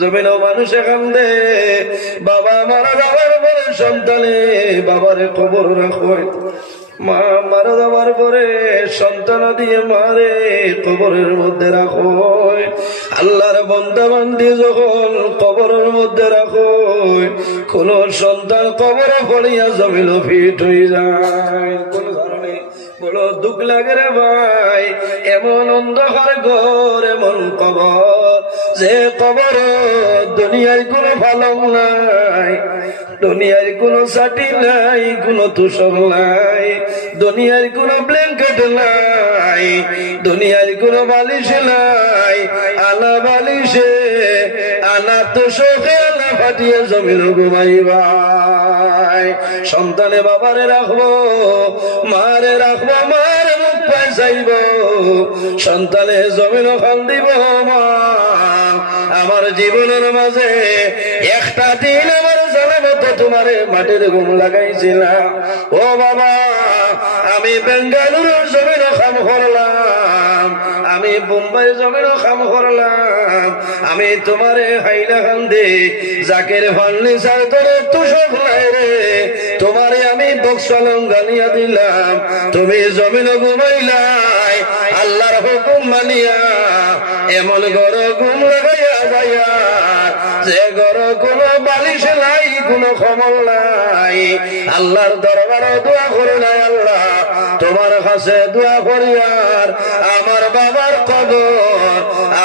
জমিনও মানুষে কান্দে, বাবা মারা যাওয়ার পরে সন্তানে বাবারে কবর রাখো, মা মারা যাওয়ার পরে সন্তান দিয়ে মারে কবরের মধ্যে রাখো। আল্লাহর বান্দা বান্দি যখন কবরের মধ্যে রাখো, কোন সন্তান কবরে পড়িয়া জমিন ফিট হয়ে যায়, কোন কারণে বড় দুঃখ লাগে রে ভাই। এমন অন্ধকার ঘর, এমন কবর, যে কবর দুনিয়ার কোনো পালং নাই, দুনিয়ার কোনো ছাটি নাই, কোনো তুষক নাই, দুনিয়ার কোনো ব্ল্যাঙ্কেট নাই, দুনিয়ার কোনো বালিশ নাই। আনা বালিশে আনা তুষকে আনা ফাটিয়ে জমিন ঘুমাইবাই। সন্তানে বাবারে রাখবো, মারে রাখবো, মার মুখ পাই চাইব, সন্তানে জমিন খান দিব। মা আমার জীবনের মাঝে একটা দিন আমার জানাবো তো তোমারে মাটির ঘুম লাগাইছিলাম। ও বাবা, আমি বেঙ্গালুরুর জমিন কাম করলাম, আমি বোম্বাই জমিন কাম করলাম, আমি তোমারে হাইলা কান্দে জাকের ফার্নিচার করে তুষক নাই রে, তোমারে আমি বক্সালং গানিয়া দিলাম, তুমি জমিন ঘুমাইলাই আল্লাহর হুকুম মানিয়া। এমন ঘর ঘুম লাগাইয়া যাইয়া, যে ঘর কোনো বালিশ নাই, কোনো কমল নাই। আল্লাহর দরবারে দোয়া করে নাই, আল্লাহ তোমার কাছে দোয়া করি আর আমার বাবার কবর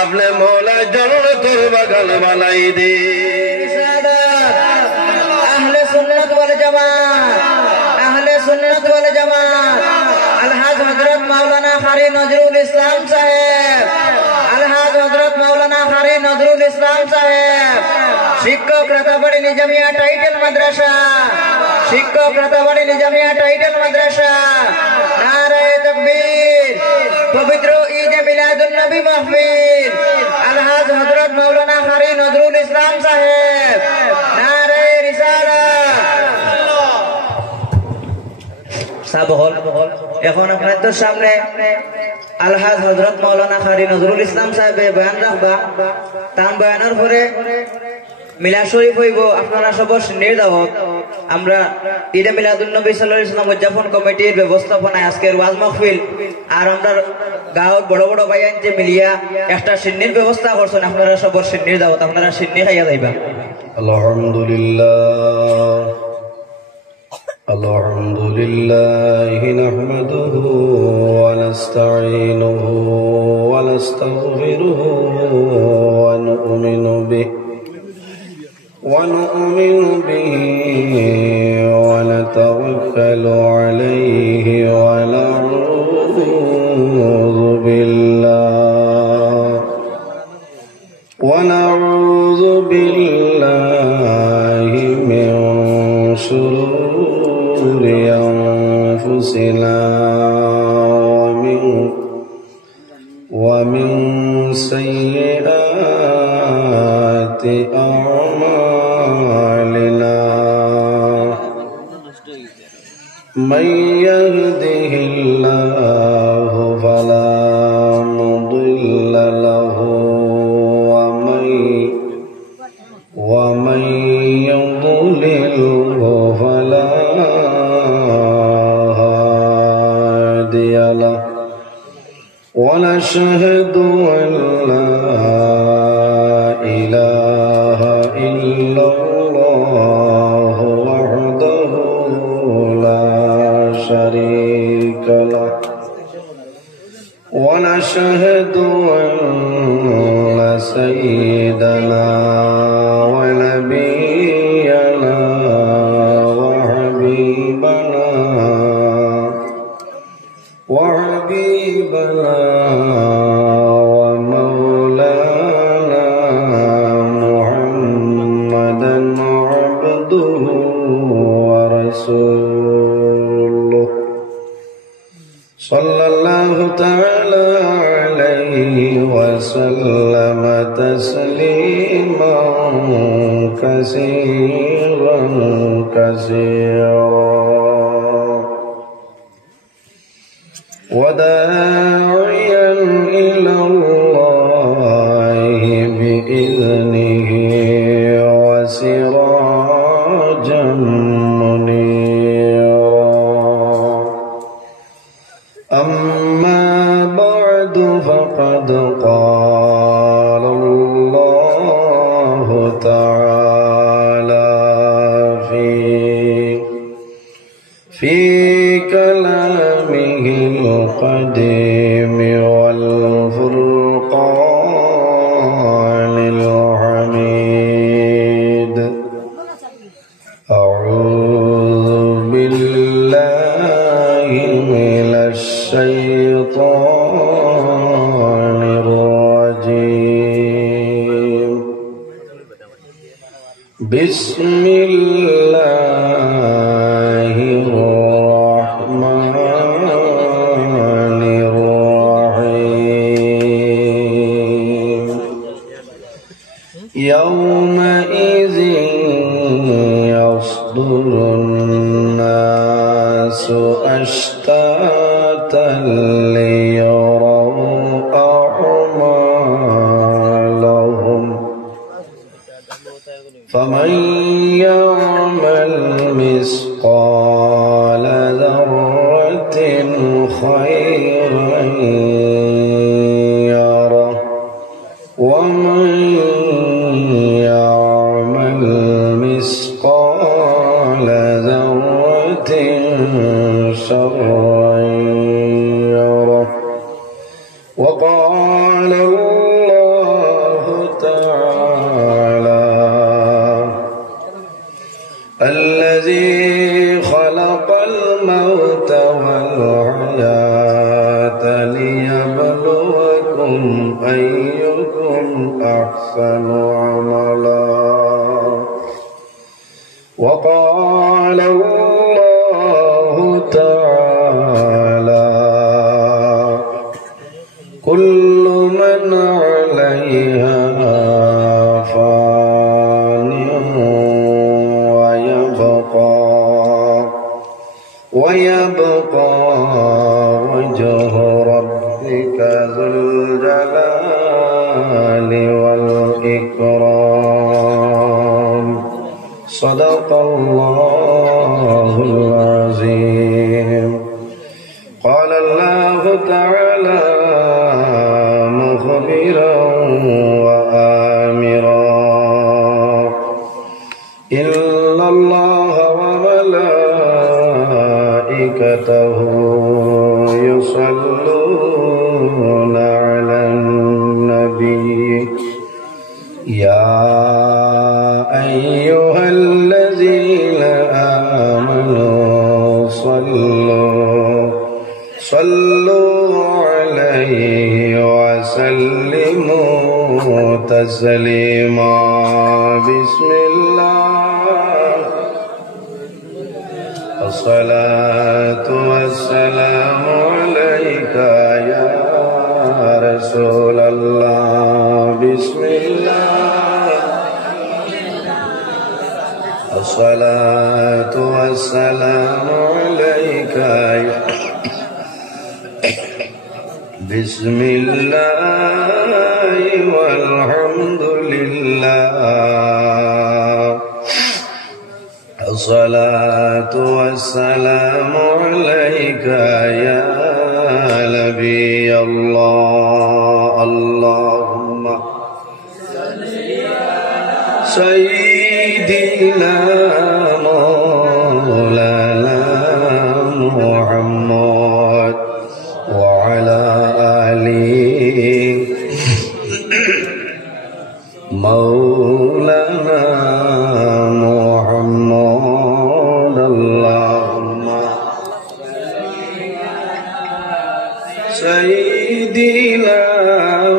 আপনি মৌলা জান্নাতুল বাগান বানাই দে। আহলে সুন্নাত ওয়াল জামাত, আহলে সুন্নাত ওয়াল জামাত আলহাজ হযরত মাওলানা কারি নজরুল ইসলাম সাহেব, আলহাজ হযরত মাওলানা কারি নজরুল ইসলাম সাহেব, শিক্ষক রাতাবাড়ি নিজামিয়া টাইটেল মাদ্রাসা, শিক্ষক রাতাবাড়ি নিজামিয়া টাইটেল মাদ্রাসা। নারায়ে তাকবীর। পবিত্র ঈদে মিলাদুন নবী মাহফিল, আলহাজ হযরত মাওলানা কারি নজরুল ইসলাম সাহেব। নারায়ে রিসালাত। সাবহল এখন আপনাদের সামনে আলহাজ হযরত মাওলানা কারি নজরুল ইসলাম সাহেব বয়ান রাখবা। তার বয়ানের পরে মিলাদ শরীফ হইব। আপনারা সবার নির্দাবত আমরা ঈদে মিলাদুন নবী সাল্লাল্লাহু আলাইহি ওয়াসাল্লাম উদযাপন কমিটির ব্যবস্থাপনায় আজকের ওয়াজ মাহফিল আর আমরা গাঁৱৰ বড় বড় ভাই আনতে মিলিয়া একটা সিন্নির ব্যবস্থা করছেন। আপনারা সবার সিন্নির দাওয়াত, আপনারা সিন্নি খাইয়া যাইবা। আলহামদুলিল্লাহ আলহামদুলিল্লাহ নাহমাদুহু ওয়া নাস্তাঈনুহু ওয়া নাস্তাগফিরুহু ওয়া নু'মিনু বিহি ونؤمن به ونتوكل عليه ونعوذ بالله من شرور أنفسنا ومن سيئات أعمالنا، من يهده الله فلا مضل له ومن يضلله فلا هادي له، ونشهد أن لا إله إلا الله وحده لا شريك له، ونشهد أن سيدنا ونبينا وحبيبنا ومولانا محمدا عبده ورسوله، صلى الله تعالى عليه وسلم تسليما كثيرا كثيرا، وداعيا إلى الله بإذنه به وسراجا منيرا أما بعد فقد قال الله تعالى في كلامه القديم والفرقان الحميد أعوذ بالله من الشيطان الرجيم بسم الله الرحمن الرحيم يومئذ يصدر الناس أشتاتا ليروا أعمالهم فمن يعمل مثقال ذرة خيرا يره ومن يعمل مثقال ذرة شرا يره وقال الله تعالى الذي خلق الموت والحياة ليبلوكم أيكم أحسن عملا وقال الله تعالى كل من عليها فان ويبقى وجه ربك ذو الجلال والإكرام صدق الله العظيم قال الله تعالى مخبرا وآمرا إن الله وملائكته يصلون على النبي يا أيها الذين آمنوا صلوا عليه وسلموا تسليما بسم الله الصلاة والسلام عليك يا رسول الله بسم الله الصلاة والسلام عليك بسم الله والحمد لله الصلاة والسلام عليك يا نبي الله اللهم سيدنا مولانا محمد وعلى آله مولانا محمد اللهم سيدنا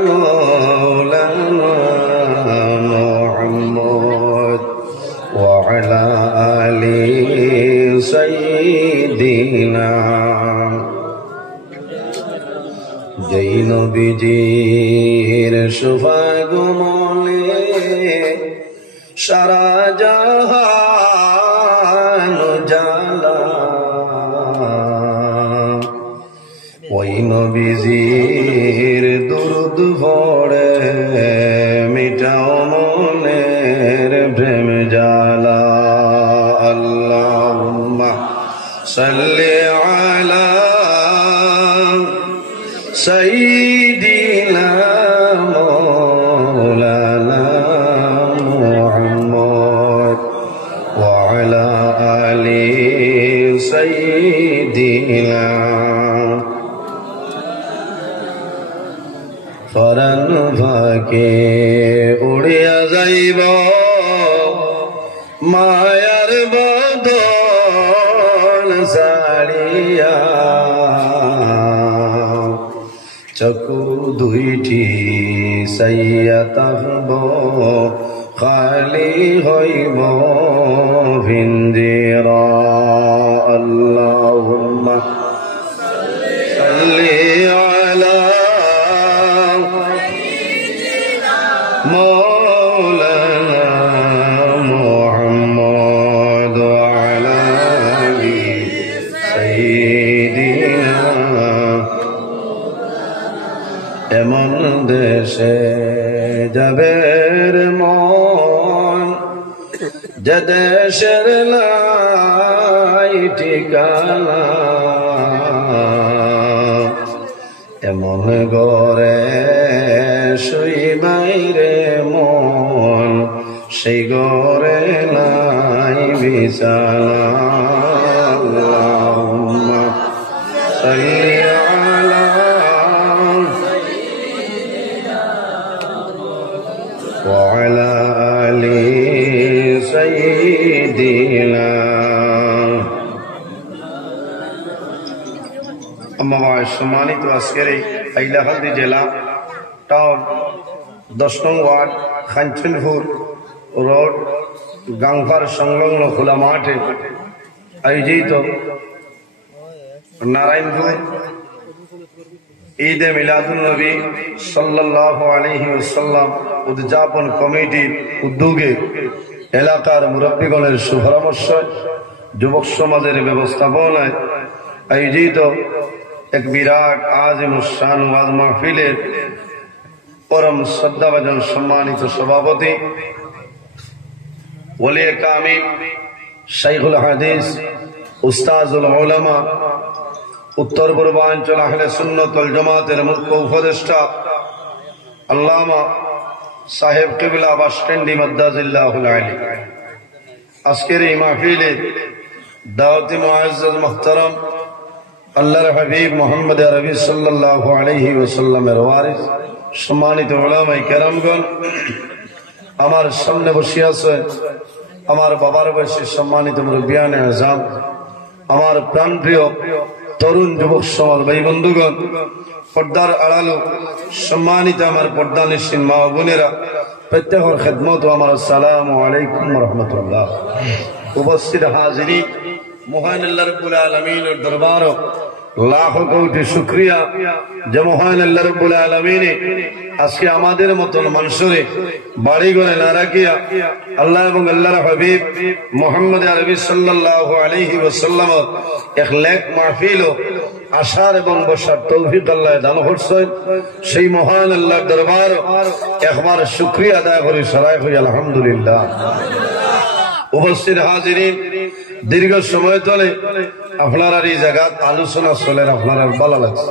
مولانا محمد وعلى آله سيدنا যেই নবীজির শুভাগমনে সারা জাহান উজালা, ওই নবীজির দুরূদ পড়ে মিটাও মনে সাল্লি আলা সাইয়্যিদিনা মাওলানা মুহাম্মদ ওয়া আলা আলি সাইয়্যিদিনা ফরান ফাঁকে উড়িয়া যাইব মায়ার বদন সারিয়া চকু দুইটি সাইয়া তাহব খালি হইব ভিন্দিরা আল্লাহুম্মা সাল্লি আলা مولانا محمد وعلى آل سيدنا এমন দেশে যাবের মন যে দেশের লাই ঠিকানা এমন ঘরে শুইবাই রে মন সেই ঘরে নাই বিছানা আল্লাহুম্মা সাল্লি আলা ওয়া আলা আলি সাইয়্যিদিনা সম্মানিত আজকের এই হাইলাকান্দি জেলা টাউন 10 নং ওয়ার্ড খানচনপুর রোড গাংফার সংলগ্ন খোলা মাঠে আয়োজিত নারায়ণপুর ঈদে মিলাদুন নবী সাল্লাল্লাহু আলাইহি ওয়াসাল্লাম উদযাপন কমিটির উদ্যোগে এলাকার মুরব্বীগণের সুপরামর্শ যুবক সমাজের ব্যবস্থাপনায় আয়োজিত এক বিরাট আজিমুশান ওয়াজ মাহফিলের পরম শ্রদ্ধাভাজন সম্মানিত সভাপতি ওলিয়ে কামিল শাইখুল হাদিস উস্তাজুল উলামা উত্তর পূর্বাঞ্চল আহলে সুন্নাত ওয়াল জামাতের মুখ্য উপদেষ্টা আল্লামা সাহেব কিবলা বাসস্ট্যান্ডি মাদ্দাজিল্লাহুল আলী আজকের এই মাহফিলে দাওয়াতি মুআজ্জাজ মুহতারাম আল্লাহর হাবিব মুহাম্মদ আরবি সাল্লাল্লাহু আলাইহি ওয়াসাল্লামের ওয়ারিস সম্মানিত উলামায়ে কেরামগণ আমার সামনে বসে আছে আমার বাবার বয়সী সম্মানিত মুরব্বিয়ানে আযম আমার প্রাণপ্রিয় তরুণ যুবক সমাজ ভাই বন্ধুগণ পর্দার আড়ালো সম্মানিত আমার পর্দানিশীন মা বোনেরা প্রত্যেকের খেদমত আমার আসসালামু আলাইকুম ওয়া রাহমাতুল্লাহ উপস্থিত হাজিরিন মহান আল্লাহ রাব্বুল আলামিনের দরবার লাখো কোটি শুকরিয়া যে মহান আল্লাহ রাব্বুল আলামিন আজকে আমাদের মতন মানুষরে বাড়ি ঘরে না রাখিয়া আল্লাহ এবং আল্লাহর হাবিব মুহাম্মদ আরবি সাল্লাল্লাহু আলাইহি ওয়াসাল্লাম এক লেক মাহফিল আশার এবং বসার তৌফিক আল্লাহ দান করছেন সেই মহান আল্লাহর দরবার একবার শুকরিয়া আদায় করি সারাই করি আলহামদুলিল্লাহ উপস্থিত হাজিরিন দীর্ঘ সময় ধরে আপনার এই জায়গাত আলোচনা চলেন আপনার ভালো লাগছে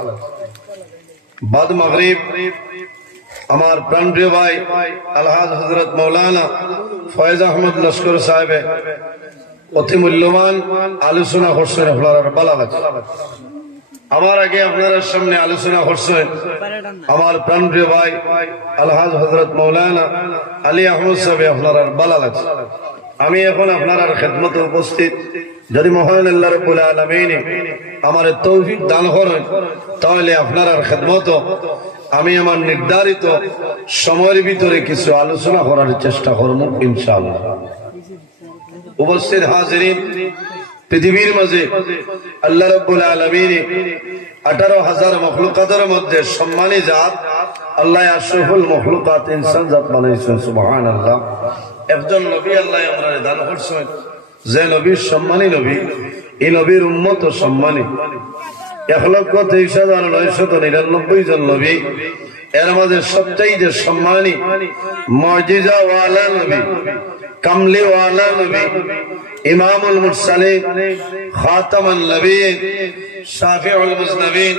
বাদ মাগরিব আমার প্রাণপ্রিয় ভাই আলহাজ হযরত মাওলানা ফয়েজ আহমদ লস্কর সাহেব অতি মূল্যবান আলোচনা করছেন আপনার ভালো লাগছে আমার আগে আপনার সামনে আলোচনা করছেন আমার প্রাণপ্রিয় ভাই আলহাজ হযরত মাওলানা আলী আহমদ সাহেব আপনার ভালো লাগছে আমি এখন আপনার খেদমতে উপস্থিত যদি মহান আল্লাহ রাব্বুল আলামিন আমার তৌফিক দান করেন তাহলে আপনার খেদমত আমি আমার নির্ধারিত সময়ের ভিতরে কিছু আলোচনা করার চেষ্টা করব ইনশাআল্লাহ উপস্থিত হাজিরিন পৃথিবীর মাঝে আল্লাহ রাব্বুল আলামিন 18,000 মখলুকাতের মধ্যে সম্মানী জাত আল্লাহ আশরাফুল মখলুকাত ইনসান জাত বানাইছেন সুবহানাল্লাহ একজন নবী আল্লাহ আমরা দান করছেন যে নবীর সম্মানী নবী এই নবীর উম্মত সম্মানী 1,23,999 জন নবী এর মধ্যে সবচাইতে সম্মানী মুজিজা ওয়ালা নবী, কামলি ওয়ালা নবী, ইমামুল মুরসালিন, খাতামুন নবীন, শাফিউল মুজনবিন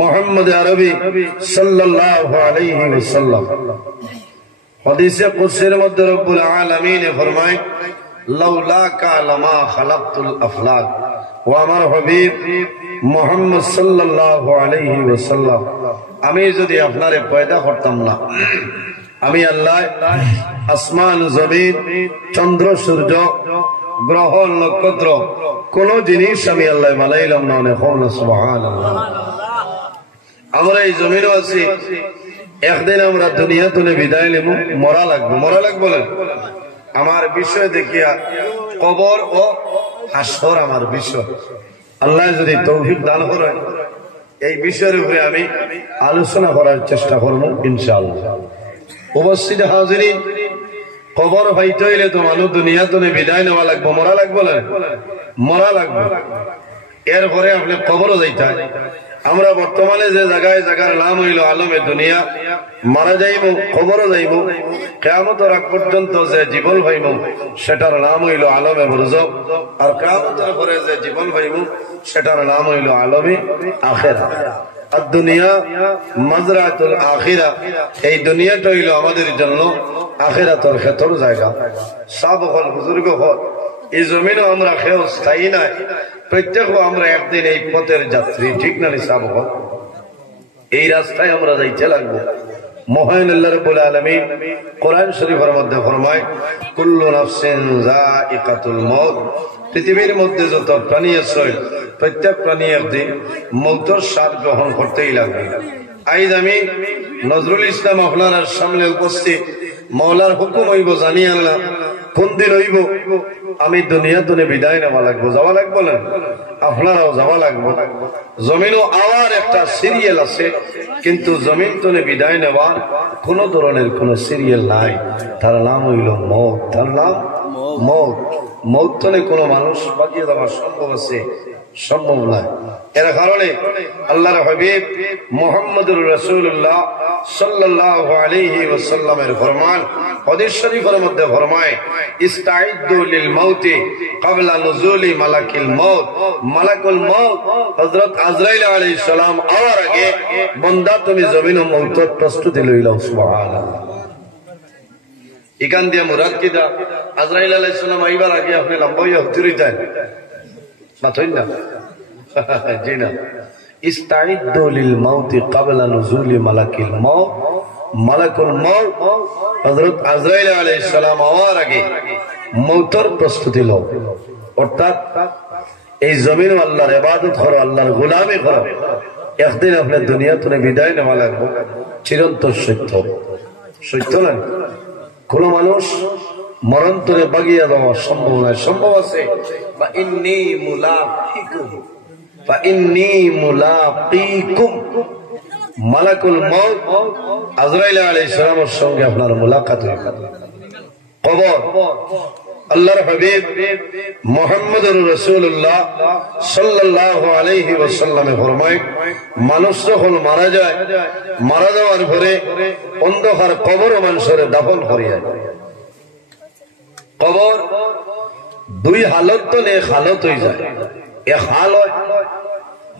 মুহাম্মদ আরবি সাল্লাল্লাহু আলাইহি ওয়াসাল্লাম। হাদিসে কুদসির মধ্যে রব্বুল আলামিন ফরমায়, লাউলাকা লামা খালাকতুল আফলাক। ও আমার হাবিব মুহাম্মদ সাল্লাল্লাহু আলাইহি ওয়াসাল্লাম, আমি যদি আপনারে পয়দা করতাম না, আমি আল্লাহ আসমান জমিন চন্দ্র সূর্য গ্রহ নক্ষত্র কোন জিনিস আমি আল্লাহ বানাইলাম না। অনেক সুবহানাল্লাহ। আমরা এই জমিনও আছি, একদিন আমরা দুনিয়া তুলে বিদায় নেব, মরা লাগবো। মরা লাগবো না? আমার বিষয় দেখিয়া কবর ও হাসর আমার বিষয়। আল্লাহ যদি তৌফিক দান করেন, এই বিষয়ের উপরে আমি আলোচনা করার চেষ্টা করব ইনশাআল্লাহ। উপস্থিত হাজিরিন, কবর হইতে হইলে তো মানুষ দুনিয়া তুলে বিদায় নেওয়া লাগবো, মরা লাগবো না? মরা লাগবো। এরপরে আপনি কবরও যাইতে হয়। আমরা বর্তমানে যে জায়গায় জায়গার নাম হইল আলমে দুনিয়া, মারা যাইব, কবরও যাইব, কিয়ামতের আগ পর্যন্ত যে জীবন পাইব সেটার নাম হইল আলমে বরজখ, আর কিয়ামতের পরে যে জীবন পাইব সেটার নাম হইল আলমে আখিরাত। আর দুনিয়া মাজরাতুল আখিরা, এই দুনিয়াটা হইল আমাদের জন্য আখিরাতের ক্ষেত্র জায়গা। সব হল বুজুর্গ হল, এই জমিনও আমরা কেউ স্থায়ী নাই, প্রত্যেক আমরা একদিন এই পথের যাত্রী, ঠিক না? নিসাব হল এই রাস্তায় আমরা যাইতে লাগবো। মহান আল্লাহ রাব্বুল আলামিন কোরআন শরীফের মধ্যে ফরমায়, কুল্লু নাফসিন যায়িকাতুল মউত। পৃথিবীর মধ্যে যত প্রাণী আছে, প্রত্যেক প্রাণী একদিন মৌতের স্বাদ গ্রহণ করতেই লাগবে। আজ আমি নজরুল ইসলাম আপনার সামনে উপস্থিত, মওলার হুকুম হইব জানি আল্লাহ কোন দিন হইব আমি দুনিয়া তুলে বিদায় নেওয়া লাগবো। যাওয়া লাগবো না? আপনারাও যাওয়া লাগবো। জমিনও আওয়ার একটা সিরিয়াল আছে, কিন্তু জমিন তুলে বিদায় নেওয়ার কোন ধরনের কোন সিরিয়াল নাই। তার নাম হইল মৌত। তার নাম মৌত। মৌত তুলে কোন মানুষ বাগিয়ে দেওয়া সম্ভব আছে? সম্ভব নয়। এর কারণে আল্লাহর হাবিব মুহাম্মদুর রাসূলুল্লাহ সাল্লাল্লাহু আলাইহি ওয়াসাল্লামের ফরমান হাদিস শরীফের মধ্যে ফরমায়, ইস্তাইদ্দু লিল মাউতি ক্বাবলা নুজুলি মালাকিল মাউত। মালাকুল মাউত হযরত আজরাইল আলাইহিস সালাম আওয়ার আগে বান্দা তুমি জমিন ও মউতের প্রস্তুতি লইলাও। সুবহানাল্লাহ। এখান দিয়ে মুরাদ কি দা? আজরাইল আলাইহিস সালাম আইবার আগে আপনি লম্বাইয়া হুজুরি যান মাথই না? জি না। ইস্তাইদ্দু লিল মাউতি ক্বাবলা নুজুলি মালাকিল মাউত। মালাকুল মাউত হযরত আজরাইল আলাইহিস সালাম আওয়ার আগে মউতের প্রস্তুতি লও। অর্থাৎ এই জমিন আল্লাহর ইবাদত করো, আল্লাহর গোলামি করো, একদিন আপনি দুনিয়া থেকে বিদায় নেওয়া লাগবে। চিরন্তন সত্য। সত্য না? কোন মানুষ মরণতরে বাগিয়ে দেওয়া সম্ভব নয়। সম্ভব আছে? বা ইন্নী মুলাকিকুম, বা ইন্নী মুলাকিকুম। মালাকুল মাউত আজরাইল আলাইহিস সালামের সঙ্গে আপনার মুলাকাত হবে। কবর আল্লাহর হাবিব মুহাম্মদুর রাসূলুল্লাহ সাল্লাল্লাহু আলাইহি ওয়াসাল্লামে ফরমায়, মানুষ যখন মারা যায়, মারা যাওয়ার পরে অন্ধকার কবর মানুষের দাফন করিয়া। কবর দুই হালত তো এক হালত হয়ে যায়। এক হাল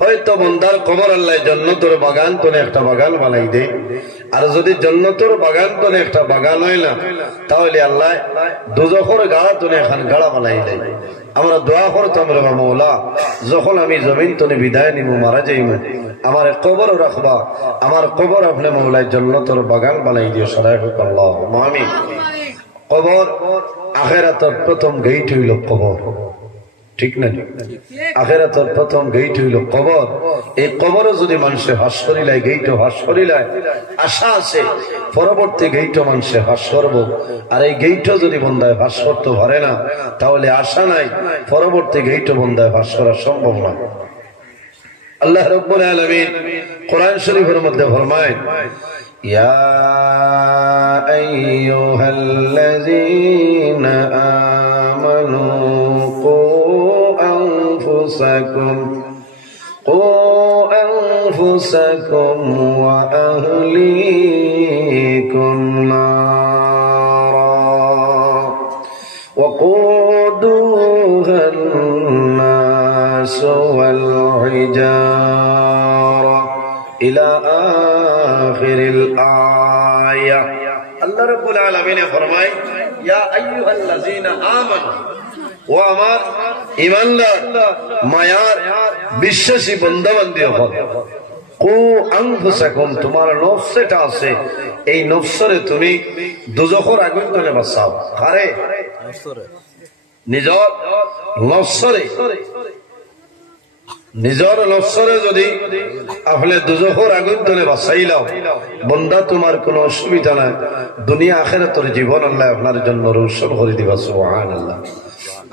হয়তো বন্দার কবর আল্লাহ জন্নতর বাগান তোনে একটা বাগান বানাই দেয়, আর যদি জন্নতর বাগান তোনে একটা বাগান হয় না, তাহলে আল্লাহ দোজখের গাড়া তোনে এখন গাড়া বানাই দেয়। আমরা দোয়া করতাম, রে মওলা, যখন আমি জমিন তোনে বিদায় নিব, মারা যাইব, আমার কবর রাখবা, আমার কবর আপনি মওলায় জন্নতর বাগান বানাই দিও। সরাই হোক আল্লাহুম্মা আমিন। কবর আখিরাতের প্রথম গেট হইল কবর, ঠিক না? আখিরাতের প্রথম গেট হইল কবর। এই কবরও যদি মানুষে হাস করিলায়, গেইটও হাস করিলায়, আশা আছে পরবর্তী গেইটও মানুষে হাস করবো। আর এই গেইটও যদি বন্দায় হাস করতে পারে না, তাহলে আশা নাই পরবর্তী গেইটও বন্দায় হাস করা সম্ভব না। আল্লাহ রাব্বুল আলামিন কোরআন শরীফের মধ্যে ফরমায়, ইয়া আইয়ুহাল্লাযীনা আমানু কু আনফুসাকুম أنفسكم وأهليكم نارا وقودها الناس والحجارة إلى آخر الآية. الله رب العالمين فرمائے يا أيها الذين آمنوا ও আমার ঈমানদার মায়ার বিশ্বাসী বান্দাবান্দি হও, কু আনফুসাকুম, তোমার নফস যেটা আছে এই নফসরে তুমি দোজখের আগুন থেকে বাঁচাও। কারে? নিজের নফসরে। নিজের নফসরে যদি আপনি দোজখের আগুন থেকে বাঁচাইলাও বন্দা, তোমার কোনো অসুবিধা নাই। দুনিয়া আখিরাতের জীবন আল্লাহ আপনার জন্য রোশন করে দিবা। সুবহানাল্লাহ।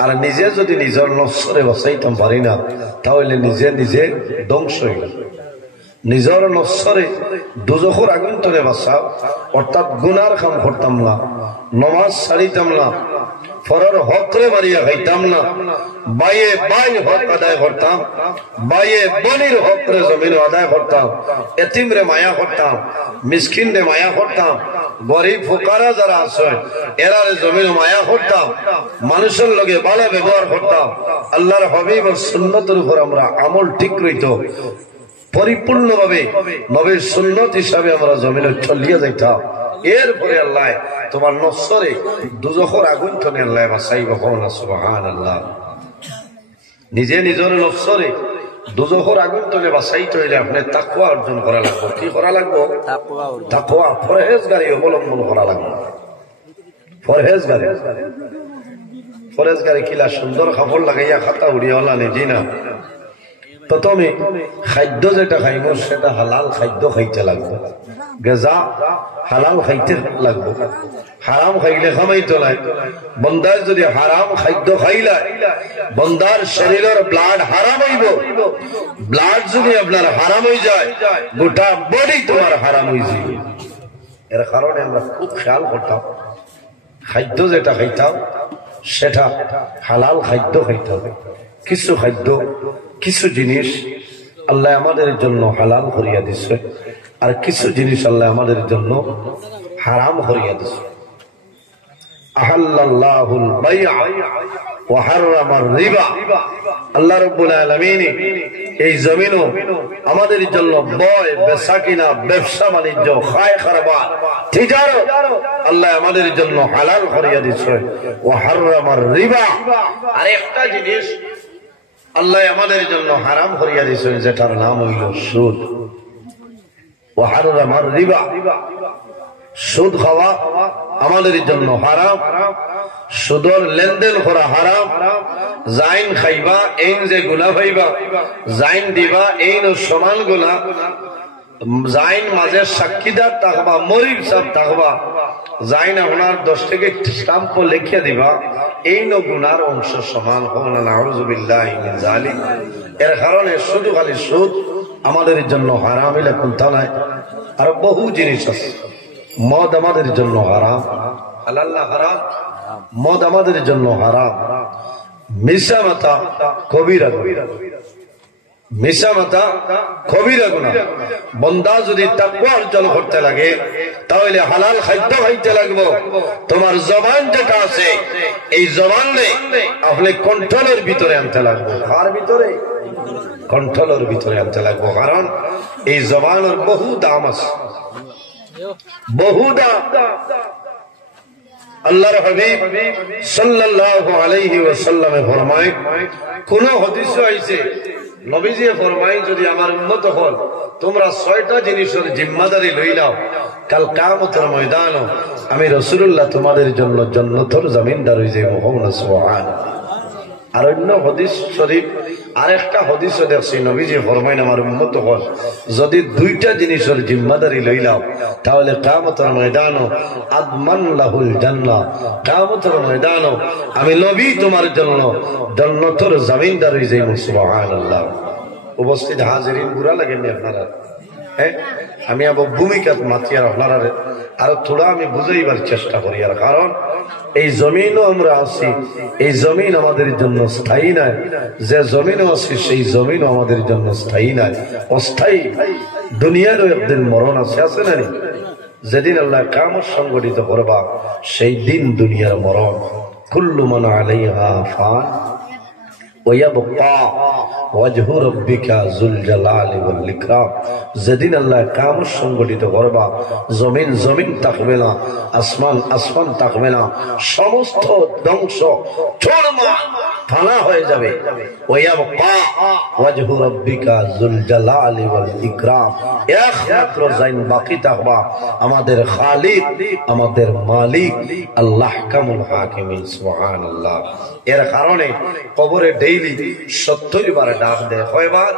আর নিজে যদি নিজের নফসরে বাঁচাইতাম পারি না তাহলে নিজে নিজে ধ্বংস হইল। নিজের নফসরে দোজখের আগুন থেকে বাঁচাও, অর্থাৎ গুনার কাম করতাম না, নমাজ ছাড়িতাম না, ফরর হকরে মারিয়া খাইতাম না, বাইয়ে বাই হক আদায় করতাম, বাইয়ে বনির হকরে জমিন আদায় করতাম, এতিমরে মায়া করতাম, মিসকিনরে মায়া করতাম, গরিব ফুকারা যারা আছে এরারে জমিন মায়া করতাম, মানুষের লগে ভালো ব্যবহার করতাম। আল্লাহর হাবিবের সুন্নতের উপর আমরা আমল ঠিক রইত, পরিপূর্ণভাবে নবীর সুন্নত হিসাবে আমরা জমিনে চলিয়ে যাইতাম। এরপরে আল্লাহ তোমার নফসরে দোজখের আগুন থেকে আল্লাহ বাঁচাইব। সুবহানাল্লাহ। নিজে নিজের নফসরে দোজখের আগুন থেকে বাঁচাইতে হইলে আপনি তাকওয়া অর্জন করা লাগবে। কি করা লাগবে? তাকওয়া, পরহেজগারি অবলম্বন করা লাগবে। পরহেজগারি, পরহেজগারি কিলা সুন্দর কাপড় লাগাইয়া খাতা উড়িয়া হলা নিজে না। প্রথমে খাদ্য যেটা খাইব সেটা হালাল খাদ্য খাইতে লাগবে, গেজা হালাল খাইতে লাগবে। হারাম খাইলে খামাইতো নাই। বন্দার যদি হারাম খাদ্য খাইলা বন্দার শরীরের ব্লাড হারাম হইব। ব্লাড যদি আপনার হারাম হয়ে যায় গোটা বডি তোমার হারাম হয়ে যাবে। এর কারণে আমরা খুব খেয়াল করতাম, খাদ্য যেটা খাইতাম সেটা হালাল খাদ্য খাইতে হবে। কিছু খাদ্য কিছু জিনিস আল্লাহ আমাদের জন্য হালাল করিয়া দিছে, আর কিছু জিনিস আল্লাহ আমাদের জন্য হারাম করিয়া দিছে। আহাল্লাল্লাহুল বাই'a ওয়া হাররামার রিবা। আল্লাহ রাব্বুল আলামিন এই জমিনও আমাদের জন্য বয় বেচাকিনা, ব্যবসা বাণিজ্য, খায় খারবার, তিজারত আল্লাহ আমাদের জন্য হালাল করিয়া দিছে। ওয়া হাররামার রিবা, আর একটা জিনিস আল্লাহ আমাদের জন্য হারাম করিয়া দিয়েছে, যেটার নাম হইল সুদ। ওয়া হাররামার রিবা, সুদ খাওয়া আমাদের জন্য হারাম, সুদর লেনদেন করা হারাম। জাইন খাইবা এইন যে গুনাহ হইবা, জাইন দিবা এইন সমান গুনাহ। জাইন মাঝে সাক্ষীদার থাকবা, মরিব সাহেব থাকবা, জাইন আপনার 10 টাকা স্টাম্প লিখিয়ে দিবা, এই গুনার অংশ সমান হোক না। নাউযুবিল্লাহি মিন যালিক। এর কারণে শুধু খালি সুদ আমাদের জন্য হারাম হইলে কোনটা নাই, আর বহু জিনিস আছে। মদ আমাদের জন্য হারাম, হালাল না হারাম? মদ আমাদের জন্য হারাম। মিশা মাতা কবিরা গুনাহ, মিশা মাতা কবিরা গুনাহ। বন্দা যদি তাকওয়া অর্জন করতে লাগে তাহলে হালাল খাদ্য খাইতে লাগবে। তোমার জবান যেটা আছে এই জবানে আপনি কন্ট্রোলের ভিতরে আনতে লাগবে। কার ভিতরে? কন্ট্রোলের ভিতরে আনতে লাগবে। কারণ এই জবানের বহু দাম আছে, বহু দাম। আল্লাহর হাবিব সাল্লাল্লাহু আলাইহি ওয়াসাল্লামে ফরমায়, কোন হাদিসে আইছে নবীজি ফরমায়, যদি আমার উম্মত হল তোমরা 6টা জিনিসের জিম্মাদারি লইলাও, কাল কিয়ামতের ময়দানে আমি রাসূলুল্লাহ তোমাদের জন্য জান্নাতের জমিনদার হয়ে যাইব। সুবহানাল্লাহ। আর অন্য হাদিস শরীফ আরেকটা হাদিসে দেখছি নবীজি ফরমায়, আমার উম্মত হল যদি 2টা জিনিসের জিম্মাদারি লইলাও তাহলে কিয়ামতের ময়দানে আদমান লাহুল জান্নাহ, কিয়ামতের ময়দানে আমি নবী তোমার জন্য জান্নাতের জমিনদার হয়ে যাইব। সুবহানাল্লাহ। উপস্থিত হাজিরিন, বুড়া লাগেননি আপনারা? হ্যাঁ, আমি আবার ভূমিকা মাতিয়ার আপনারা আরো থোড়া আমি বুঝাইবার চেষ্টা করি। আর কারণ এই জমিনও আমরা আছি, এই জমিন আমাদের জন্য স্থায়ী নয়। যে জমিনও আছি সেই জমিনও আমাদের জন্য স্থায়ী নয়, অস্থায়ী। দুনিয়ারও একদিন মরণ আছে, আছে না? যেদিন আল্লাহ কিয়ামত সংগঠিত করবা সেই দিন দুনিয়ার মরণ। কুল্লু মান আলাইহা ফান ওয়ায়াবকা ওয়াজহু রাব্বিকা যুল জালালি ওয়াল ইকরাম। যেদিন আল্লাহ কিয়ামত সংগঠিত করবা জমিন জমিন থাকবে না, আসমান আসমান থাকবে না, সমস্ত ধ্বংস চূরমার ফানা হয়ে যাবে। ওয়ায়াবকা ওয়াজহু রাব্বিকা যুল জালালি ওয়াল ইকরাম। একমাত্র যাইন বাকি থাকবা আমাদের খালিক, আমাদের মালিক আল্লাহ কামুল হাকিমিন। সুবহানাল্লাহ। এর কারণে কবরে ডেইলি 70 বার ডাক দেয়। কয়বার?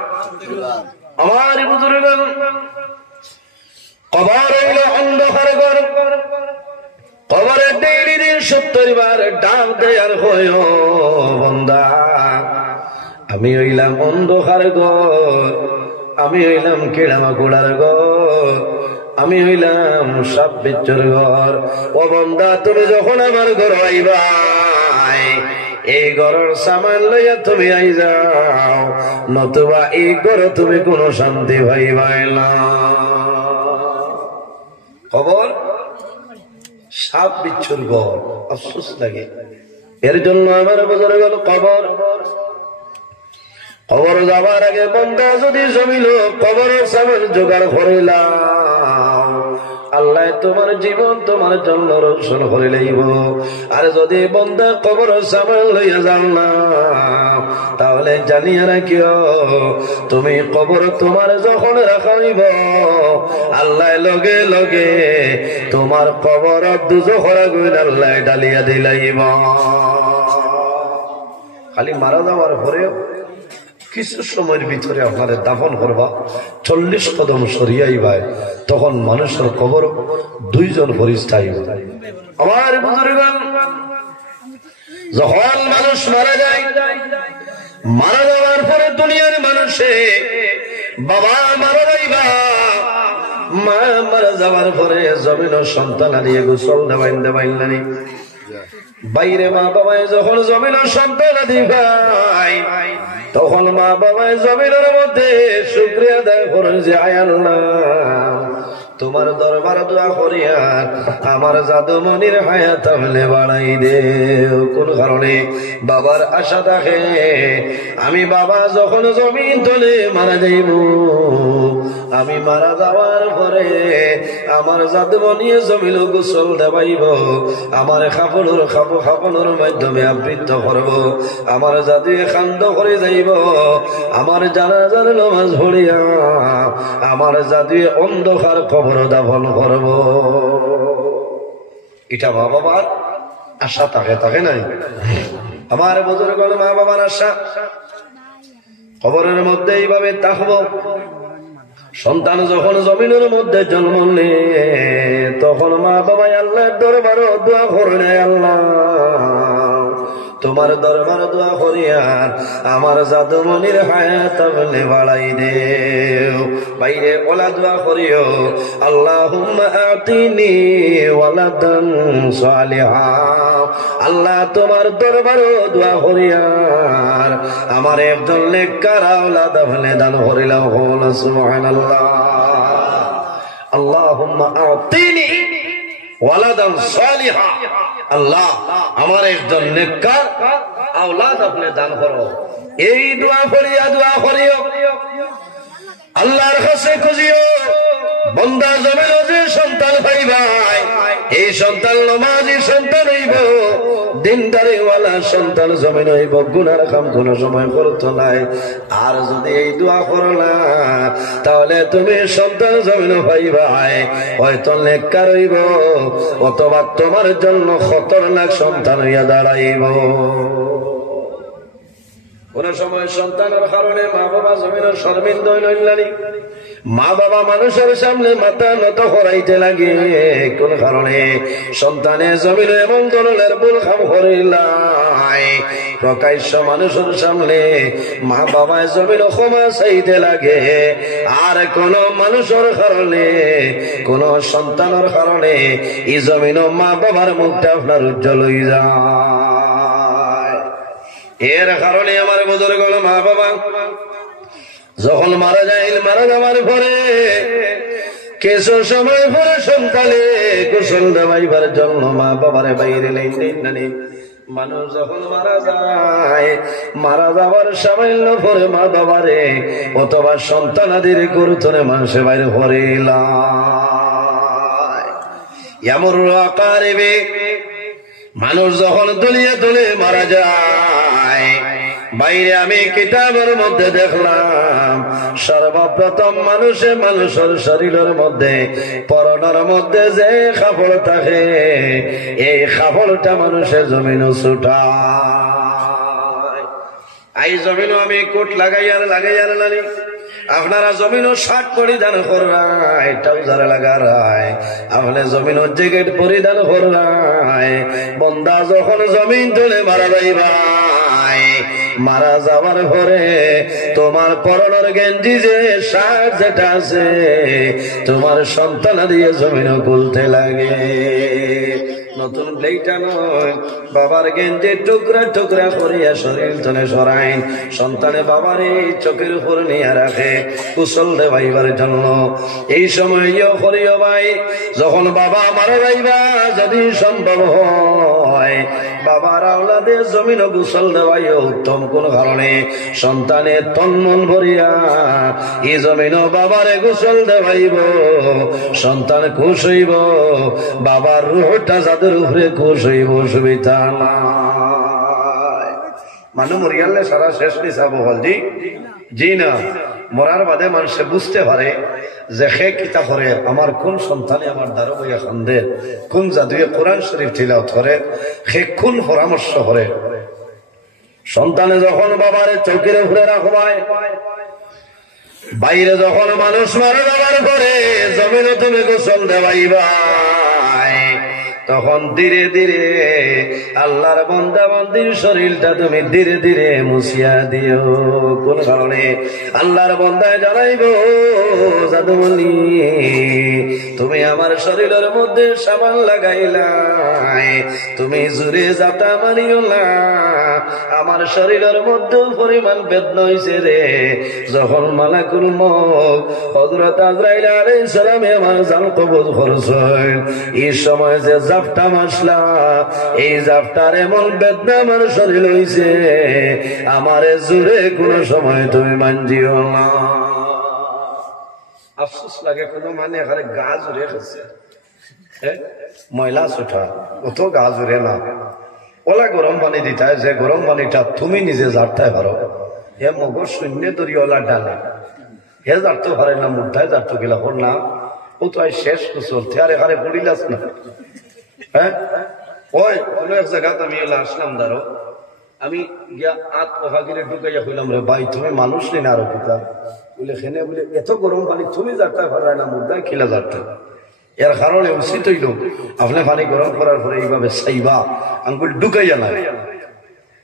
আমার বুজুর্গগণ, কবর হইল অন্ধকার ঘর, কবরে ডেইলি 70 বার ডাক দেয় আর কয়, ও বান্দা, আমি হইলাম অন্ধকার ঘর, আমি হইলাম কেড়ামাকুড়ার ঘর, আমি হইলাম সাপ বিচ্ছুর ঘর। ও বান্দা, তুমি যখন আমার ঘর আইবা এই ঘরের সামান লইয়া তুমি আই যাও, নতুবা এই ঘরে তুমি কোনো শান্তি পাইবাই না। খবর সাপ বিচ্ছুর ঘর, আফসোস লাগে। এর জন্য আমার বুজুর্গ কবর, কবর যাবার আগে বন্ধা যদি জমিল কবরের সামান জোগাড় করিলাম, আল্লাহ তোমার জীবন তোমার জন্য রক্ষণ করে লইব। আর যদি বন্ধা কবর সামান লইয়া যাও না, তাহলে জানিয়া রাখিও তুমি কবর তোমার যখন রাখাইব, আল্লাহ লগে লগে তোমার কবর দুজখের আগুন আল্লাহ ডালিয়া দিলাইব। খালি মারা যাওয়ার পরেও কিছু সময়ের ভিতরে আপনাদের দাফন করবা, 40 কদম সরিয়াই ভাই, তখন মানুষের কবর 2 জন ফেরেশতা আইবে। আমার বুজুর্গগণ, যখন মানুষ মারা যায়, মারা যাওয়ার পরে দুনিয়ার মানুষে বাবা মারা যাইবা, মা মারা যাওয়ার পরে জমিন সন্তান আনিয়ে গোসল দেবাইন বাইরে মা বাবায় যখন জমিন সন্তান দিবাই, তখন মা বাবায় জমিনের মধ্যে শুকরিয়া আদায় করে যে আয় আল্লাহ, তোমার দরবার দোয়া করিয়া আমার জাদুমনির হায়াত আমলে বাড়াই দে। কোন কারণে? বাবার আশা থাকে আমি বাবা যখন জমিন তলে মারা যাইব, আমি মারা যাওয়ার পরে আমার জাদুমনি জমিল গোসল দেবাইব, আমার খাপনের মাধ্যমে আবৃত্ত করব, আমার জাদুয়ে খান্দ করে যাইব, আমার জানাজার নামাজ পড়িয়া আমার জাদুয়ে অন্ধকার কবর দাফন করব। এটা মা বাবার আশা থাকে নাই? আমার বুজুর্গ মা বাবার আশা কবরের মধ্যে এইভাবে থাকবো। সন্তান যখন জমিনের মধ্যে জন্ম নে, তখন মা বাবা আল্লাহর দরবার দোয়া করে নেয়, আল্লাহ তোমার দরবার দোয়া করিয়া আমার জাদুমনির হায়াত আমলে বাড়াই দেও। বাইরে ওলা দোয়া করিও, আল্লাহুম্মা আতিনি ওয়ালাদান সালিহা। আল্লাহ তোমার দরবার দোয়া করিয়া আমার একজন নেককার আওলাদ আমলে দান করিলাও। সুবহানাল্লাহ। আল্লাহুম্মা আতিনি ওয়ালাদান সালিহা। আল্লাহ আমার একজন নেককার আওলাদ আপনি দান করো। এই দোয়া করিও আল্লাহর কাছে খুঁজিও, বন্দা জমিন যে সন্তান পাইবাই, এই সন্তান নামাজি সন্তান হইব, দিনদারি ওয়ালা সন্তান জমিন হইব, গুনার কাম কোন সময় করতো নাই। আর যদি এই দোয়া করো না, তাহলে তুমি সন্তান জমিন পাইবাই, হয়তো নেককার হইব, অথবা তোমার জন্য খতরনাক সন্তান হইয়া দাঁড়াইব। কোন সময় সন্তানের কারণে মা বাবা জমিনের শর্মিন্দ হইলেন, মা বাবা মানুষের সামনে মাথা নত করাইতে লাগে। কোন কারণে সন্তানের জমিন এমন ধরনের ভুল কাম করিলাই, প্রকাশ্য মানুষের সামনে মা বাবায় জমিন ক্ষমা চাইতে লাগে। আর কোন মানুষের কারণে, কোন সন্তানের কারণে এই জমিন মা বাবার মুখটা আপনার উজ্জ্বল হয়ে যায়। এর কারণে আমার বুজুর্গ মা বাবা যখন মারা যায়, মারা যাওয়ার পরে কিছু সময় পরে সন্তানে গোসল দেওয়াইবার জন্য মা বাবারে বাইরে নেই। মানুষ যখন মারা যায়, মারা যাওয়ার সামান্য পরে মা বাবারে অথবা সন্তানাদের গুরুত্বরে মানুষের বাইরে ভরিলায়। এমন আকারে মানুষ যখন দুলিয়া তুলে মারা যায়, বাইরে আমি কিতাবের মধ্যে দেখলাম সর্বপ্রথম মানুষের শরীরের মধ্যে পরনের মধ্যে যে কাপড় থাকে, এই কাপড়টা মানুষের জমিন ছুটায়। এই জমিন আমি কোট লাগাইয়ার লাগানি, আপনারা জমিনও শার্ট পরিধান করায়, ট্রাউজার লাগায়, আপনার জমিনও জ্যাকেট পরিধান করায়। বন্দা যখন জমিন তুলে মারা যাইবাই, মারা যাওয়ার পরে তোমার পরনের গেঞ্জি যে শার্ট যেটা আছে, তোমার সন্তান দিয়ে জমিনও খুলতে লাগে। নতুন প্লেটা নয়, বাবার গেঞ্জি টুকরা টুকরা করিয়া শরীর তলে সরাইন, সন্তানে বাবারে চোখের উপর নিয়ে রাখে কুশল দেবাইবার জন্য। এই সময় করিও ভাই, যখন বাবা মারা যাইবা যদি সম্ভব হয়, বাবার আওলাদের জমিন কুশল দেওয়াই উত্তম। কোন কারণে সন্তানের তন্মন ভরিয়া এই জমিন বাবারে কুশল দেওয়াইব, সন্তান খুশ হইব, বাবার রুহটা যাদের উপরে খুশ হইব, সুবিধা নাই। মানুষ মরিয়ালে সারা শেষ নিশাব হল জি না। মরার বাদে মানুষে বুঝতে পারে যে সে কিতা করে, আমার কোন সন্তানে আমার দ্বারা বইয়া খান্দে, কোন জাদুয়ে কোরআন শরীফ তিলাওয়াত করে, সে কোন পরামর্শ করে। সন্তানে যখন বাবারে চৌকির উপরে রাখবায়, বাইরে যখন মানুষ মারা যাওয়ার পরে জমিনে তুমি গোসল দেওয়াইবা, তখন ধীরে ধীরে আল্লাহর বান্দা বান্দির শরীরটা তুমি ধীরে ধীরে মুছিয়া দিও। কোন কারণে আল্লাহর বান্দায় জানাইব, জাদুমণি তুমি আমার শরীরের মধ্যে সাবান লাগাইলাই, তুমি জুড়ে যাতা মারিও না, আমার শরীরের মধ্যে পরিমাণ বেদনা হইছে রে। যখন মালাকুল মউত হযরত আজরাইল আলাইহিস সালামে আমার জান কবজ করছেন, এই সময় যে জাফটা মাসলা, এই জাফটার এমন বেদনা আমার শরীর হইছে, আমারে জুড়ে কোন সময় তুমি মানজিও না। আফসোস লাগে, কোনো মানে এখানে গা জুড়ে গেছে, ময়লা ছুটা অত গা জুড়ে না। ওলা গরম পানি দিতে, যে গরম পানিটা তুমি নিজে জারতে পারো, হে মগর শূন্য ধরি ওলা ডালে, হে জারতে পারে না, মুদ্রায় জারতে গেলা হর না, ও তো শেষ চলতে আর এখানে পড়িলাস না। হ্যাঁ, ওই কোন এক জায়গাতে আমি এলা আসলাম, ধরো আমি গিয়া আত ওভাগিরে ঢুকাইয়া হইলাম, রে ভাই তুমি মানুষ নেই না আরো কিতাব বলে খেনে বলে এত গরম পানি তুমি জারতে পারে না, মুদ্রায় খিলা জারতে। এর কারণে উচিত হইল আপনি পানি গরম করার পরে এইভাবে চাইবা, আঙ্গুল ঢুকাইয়া না,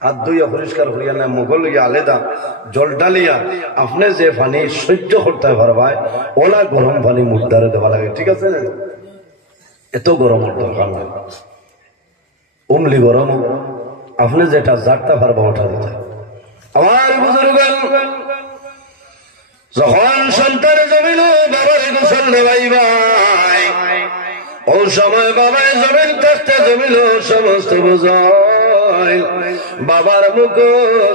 হাত ধুইয়া পরিষ্কার করিয়া না, মোগল ইয়া আলেদা জল ডালিয়া আপনি যে পানি সহ্য করতে পারবায়, ওলা গরম পানি মুদ্রারে দেওয়া লাগে। ঠিক আছে, এত গরম দরকার নাই, অমলি গরম আপনি যেটা জারতে পারবা ওঠা দিতে। আমার বুজুর্গ যখন সন্তান জমিল বাবার গোসল দেওয়াইবাই, ও সময় বাবায় জমিন থাকতে জমিল সমস্ত বোঝায়, বাবার মুখ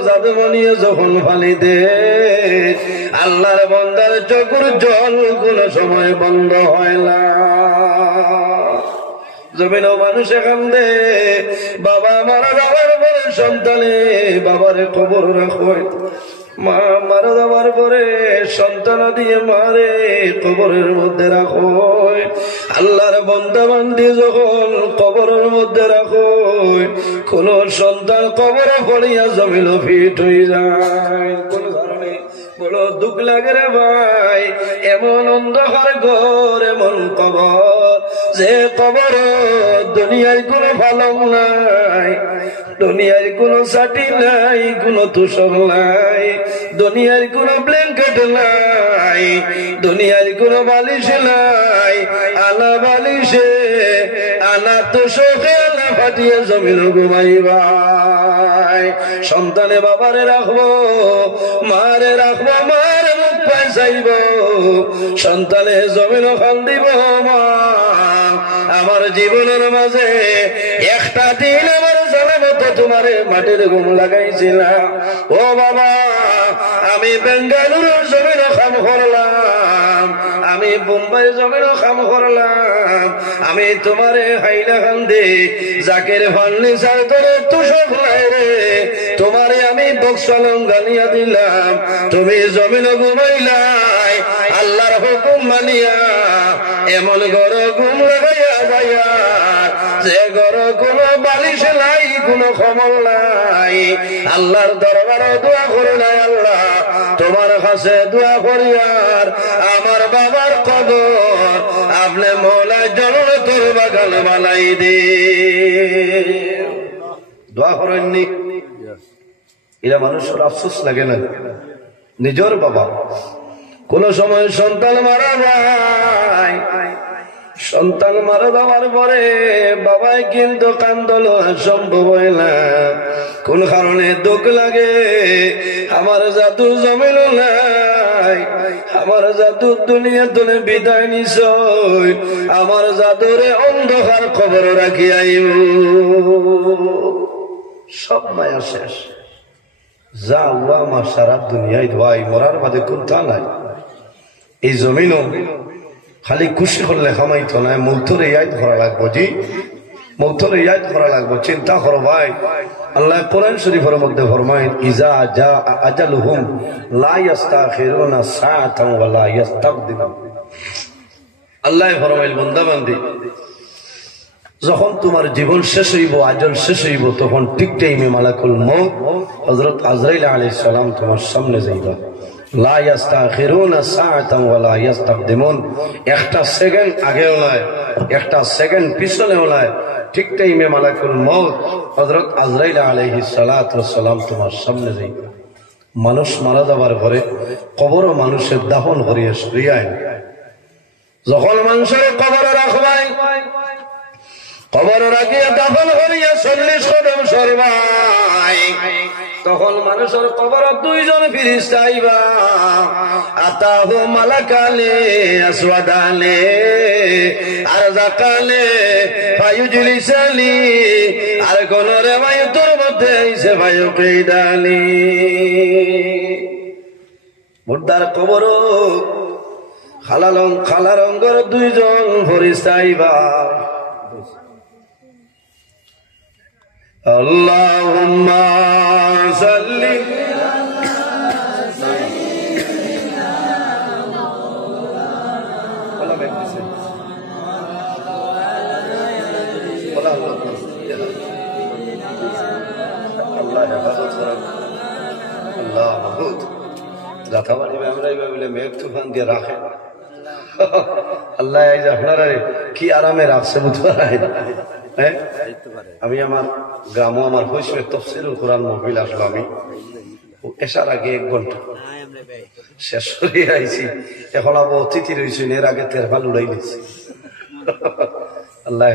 জাদুমণিয়ে যখন ফালি দে, আল্লাহর বন্দার চকুর জল কোন সময় বন্ধ হয় না। জমিনও মানুষে কান্দে, বাবা মারা যাওয়ার পরে সন্তানে বাবারে খবর রাখো, মা মারা যাওয়ার পরে সন্তান দিয়ে মারে কবরের মধ্যে রাখো। আল্লাহর বান্দা বান্দি যখন কবরের মধ্যে রাখো, কোন সন্তান কবর পড়িয়া জমিল ফিট হয়ে যায়, কোন কারণে বড় দুঃখ লাগে রে ভাই। এমন অন্ধকার ঘর, এমন কবর, যে কবর দুনিয়ায় কোনো ভালো নাই, দুনিয়ায় কোনো ছাটি নাই, কোনো তুষক নাই, দুনিয়ার কোনো ব্ল্যাঙ্কেট নাই, দুনিয়ার কোনো বালিশ নাই। আলা বালিশে আলা তুষকে আলা ফাটিয়ে জমিন ঘুমাইবাই। সন্তানে বাবারে রাখবো, মারে রাখবো, মার মুখ পায় চাইব, সন্তানে জমিন খান দিব। মা আমার জীবনের মাঝে একটা দিন আমার জানার মতো তোমারে মাটির ঘুম লাগাইছিলাম। ও বাবা, আমি বেঙ্গালুরুর জমিন কাম করলাম, আমি বোম্বাই জমিন কাম করলাম, আমি তোমারে হাইলাকান্দি জাকের ফার্নিচার করে তুষক নাই রে, তোমারে আমি বক্সলং গালিয়া দিলাম, তুমি জমিন ঘুমাইলাই আল্লাহর হুকুম মানিয়া। এমন ঘর ঘুম লাগাইয়া যাইয়া, যে ঘর কোনো বালিশ নাই, কোনো খবর নাই, আল্লাহর দরবারে দোয়া করে নাই। আল্লাহ তোমার কাছে দোয়া করি, আর আমার বাবার কবর আপনি মৌলা জান্নাতুল বাগান বানাই দে। দোয়া করেননি? এরা মানুষের আফসোস লাগে না, নিজের বাবা কোন সময় সন্তান মারা যায়, সন্তান মারা যাওয়ার পরে বাবাই কিন্তু কান্দল সম্ভব হয় না। কোন কারণে দুঃখ লাগে, আমার জাদু জমিল নাই, আমার জাদু দুনিয়া তুলে বিদায় নিছ, আমার জাদুরে অন্ধকার খবর রাখি আইব। সব মায়া শেষ, যা আল্লাহ আমার সারা দুনিয়ায় ধোয়াই, মরার বাদে কোনটা নাই। এই জমিনও খালি খুশি করলে খামাইতো না, মৌতরে ইয়াদ করা লাগবো। জি, মৌতরে ইয়াদ করা লাগবো। চিন্তা করো ভাই, আল্লাহ কোরআন শরীফের মধ্যে ফরমায়, ইজা জা আজালুহুম লা ইস্তাখিরুনা সাআতান ওয়া লা ইস্তাকদিমুন। আল্লাহ ফরমাইল, বান্দা বান্দি, যখন তোমার জীবন শেষ হইব, আজল শেষ হইব, তখন ঠিক টাইমে মালাকুল মউত হযরত আজরাইল আলাইহিস সালাম তোমার সামনে যাইবা। লা ইস্তাখিরুনা সাআতান ওয়া লা ইস্তাকদিমুন। একটা সেকেন্ড আগেও নয়, একটা সেকেন্ড পিছনেও নয়, ঠিক টাইমে মালাকুল মউত হযরত আজরাইল আলাইহিস সালাম তোমার সামনে যাইবা। মানুষ মারা যাবার পরে কবরও মানুষের দাফন করিয়া সরিয়ায়। যখন মানুষের কবরে রাখবাই, কবর রাখিয়া দাফন করিয়া 40 কদম সরবাই, তখন মানুষের কবর দুইজন ফিরিস্তা আইবা। আতাহু মালাকালে আসওয়াদালে আরজাকালে ফায়ুজলিসালি, আর কোন রেওয়ায়াতের মধ্যে আইছে ফায়ুকিদালি। মুর্দার কবর খালা রঙের দুইজন ফিরিস্তা আইবা। আল্লাহুম্মা সাল্লি মেঘ তুফান দিয়ে রাখে আল্লাহ। আপনারা কি আরামে রাখছে বুঝতে পারেন। আমি আমার গ্রামও আমার হইসে তাফসীরুল কোরআন মাহফিল আসলো, আমি এসার আগে 1 ঘন্টা শেষ করে আইছি। এখন আবার অতিথি রয়েছে, এর আগে তেরফাল উড়াই দিচ্ছি। আল্লাহ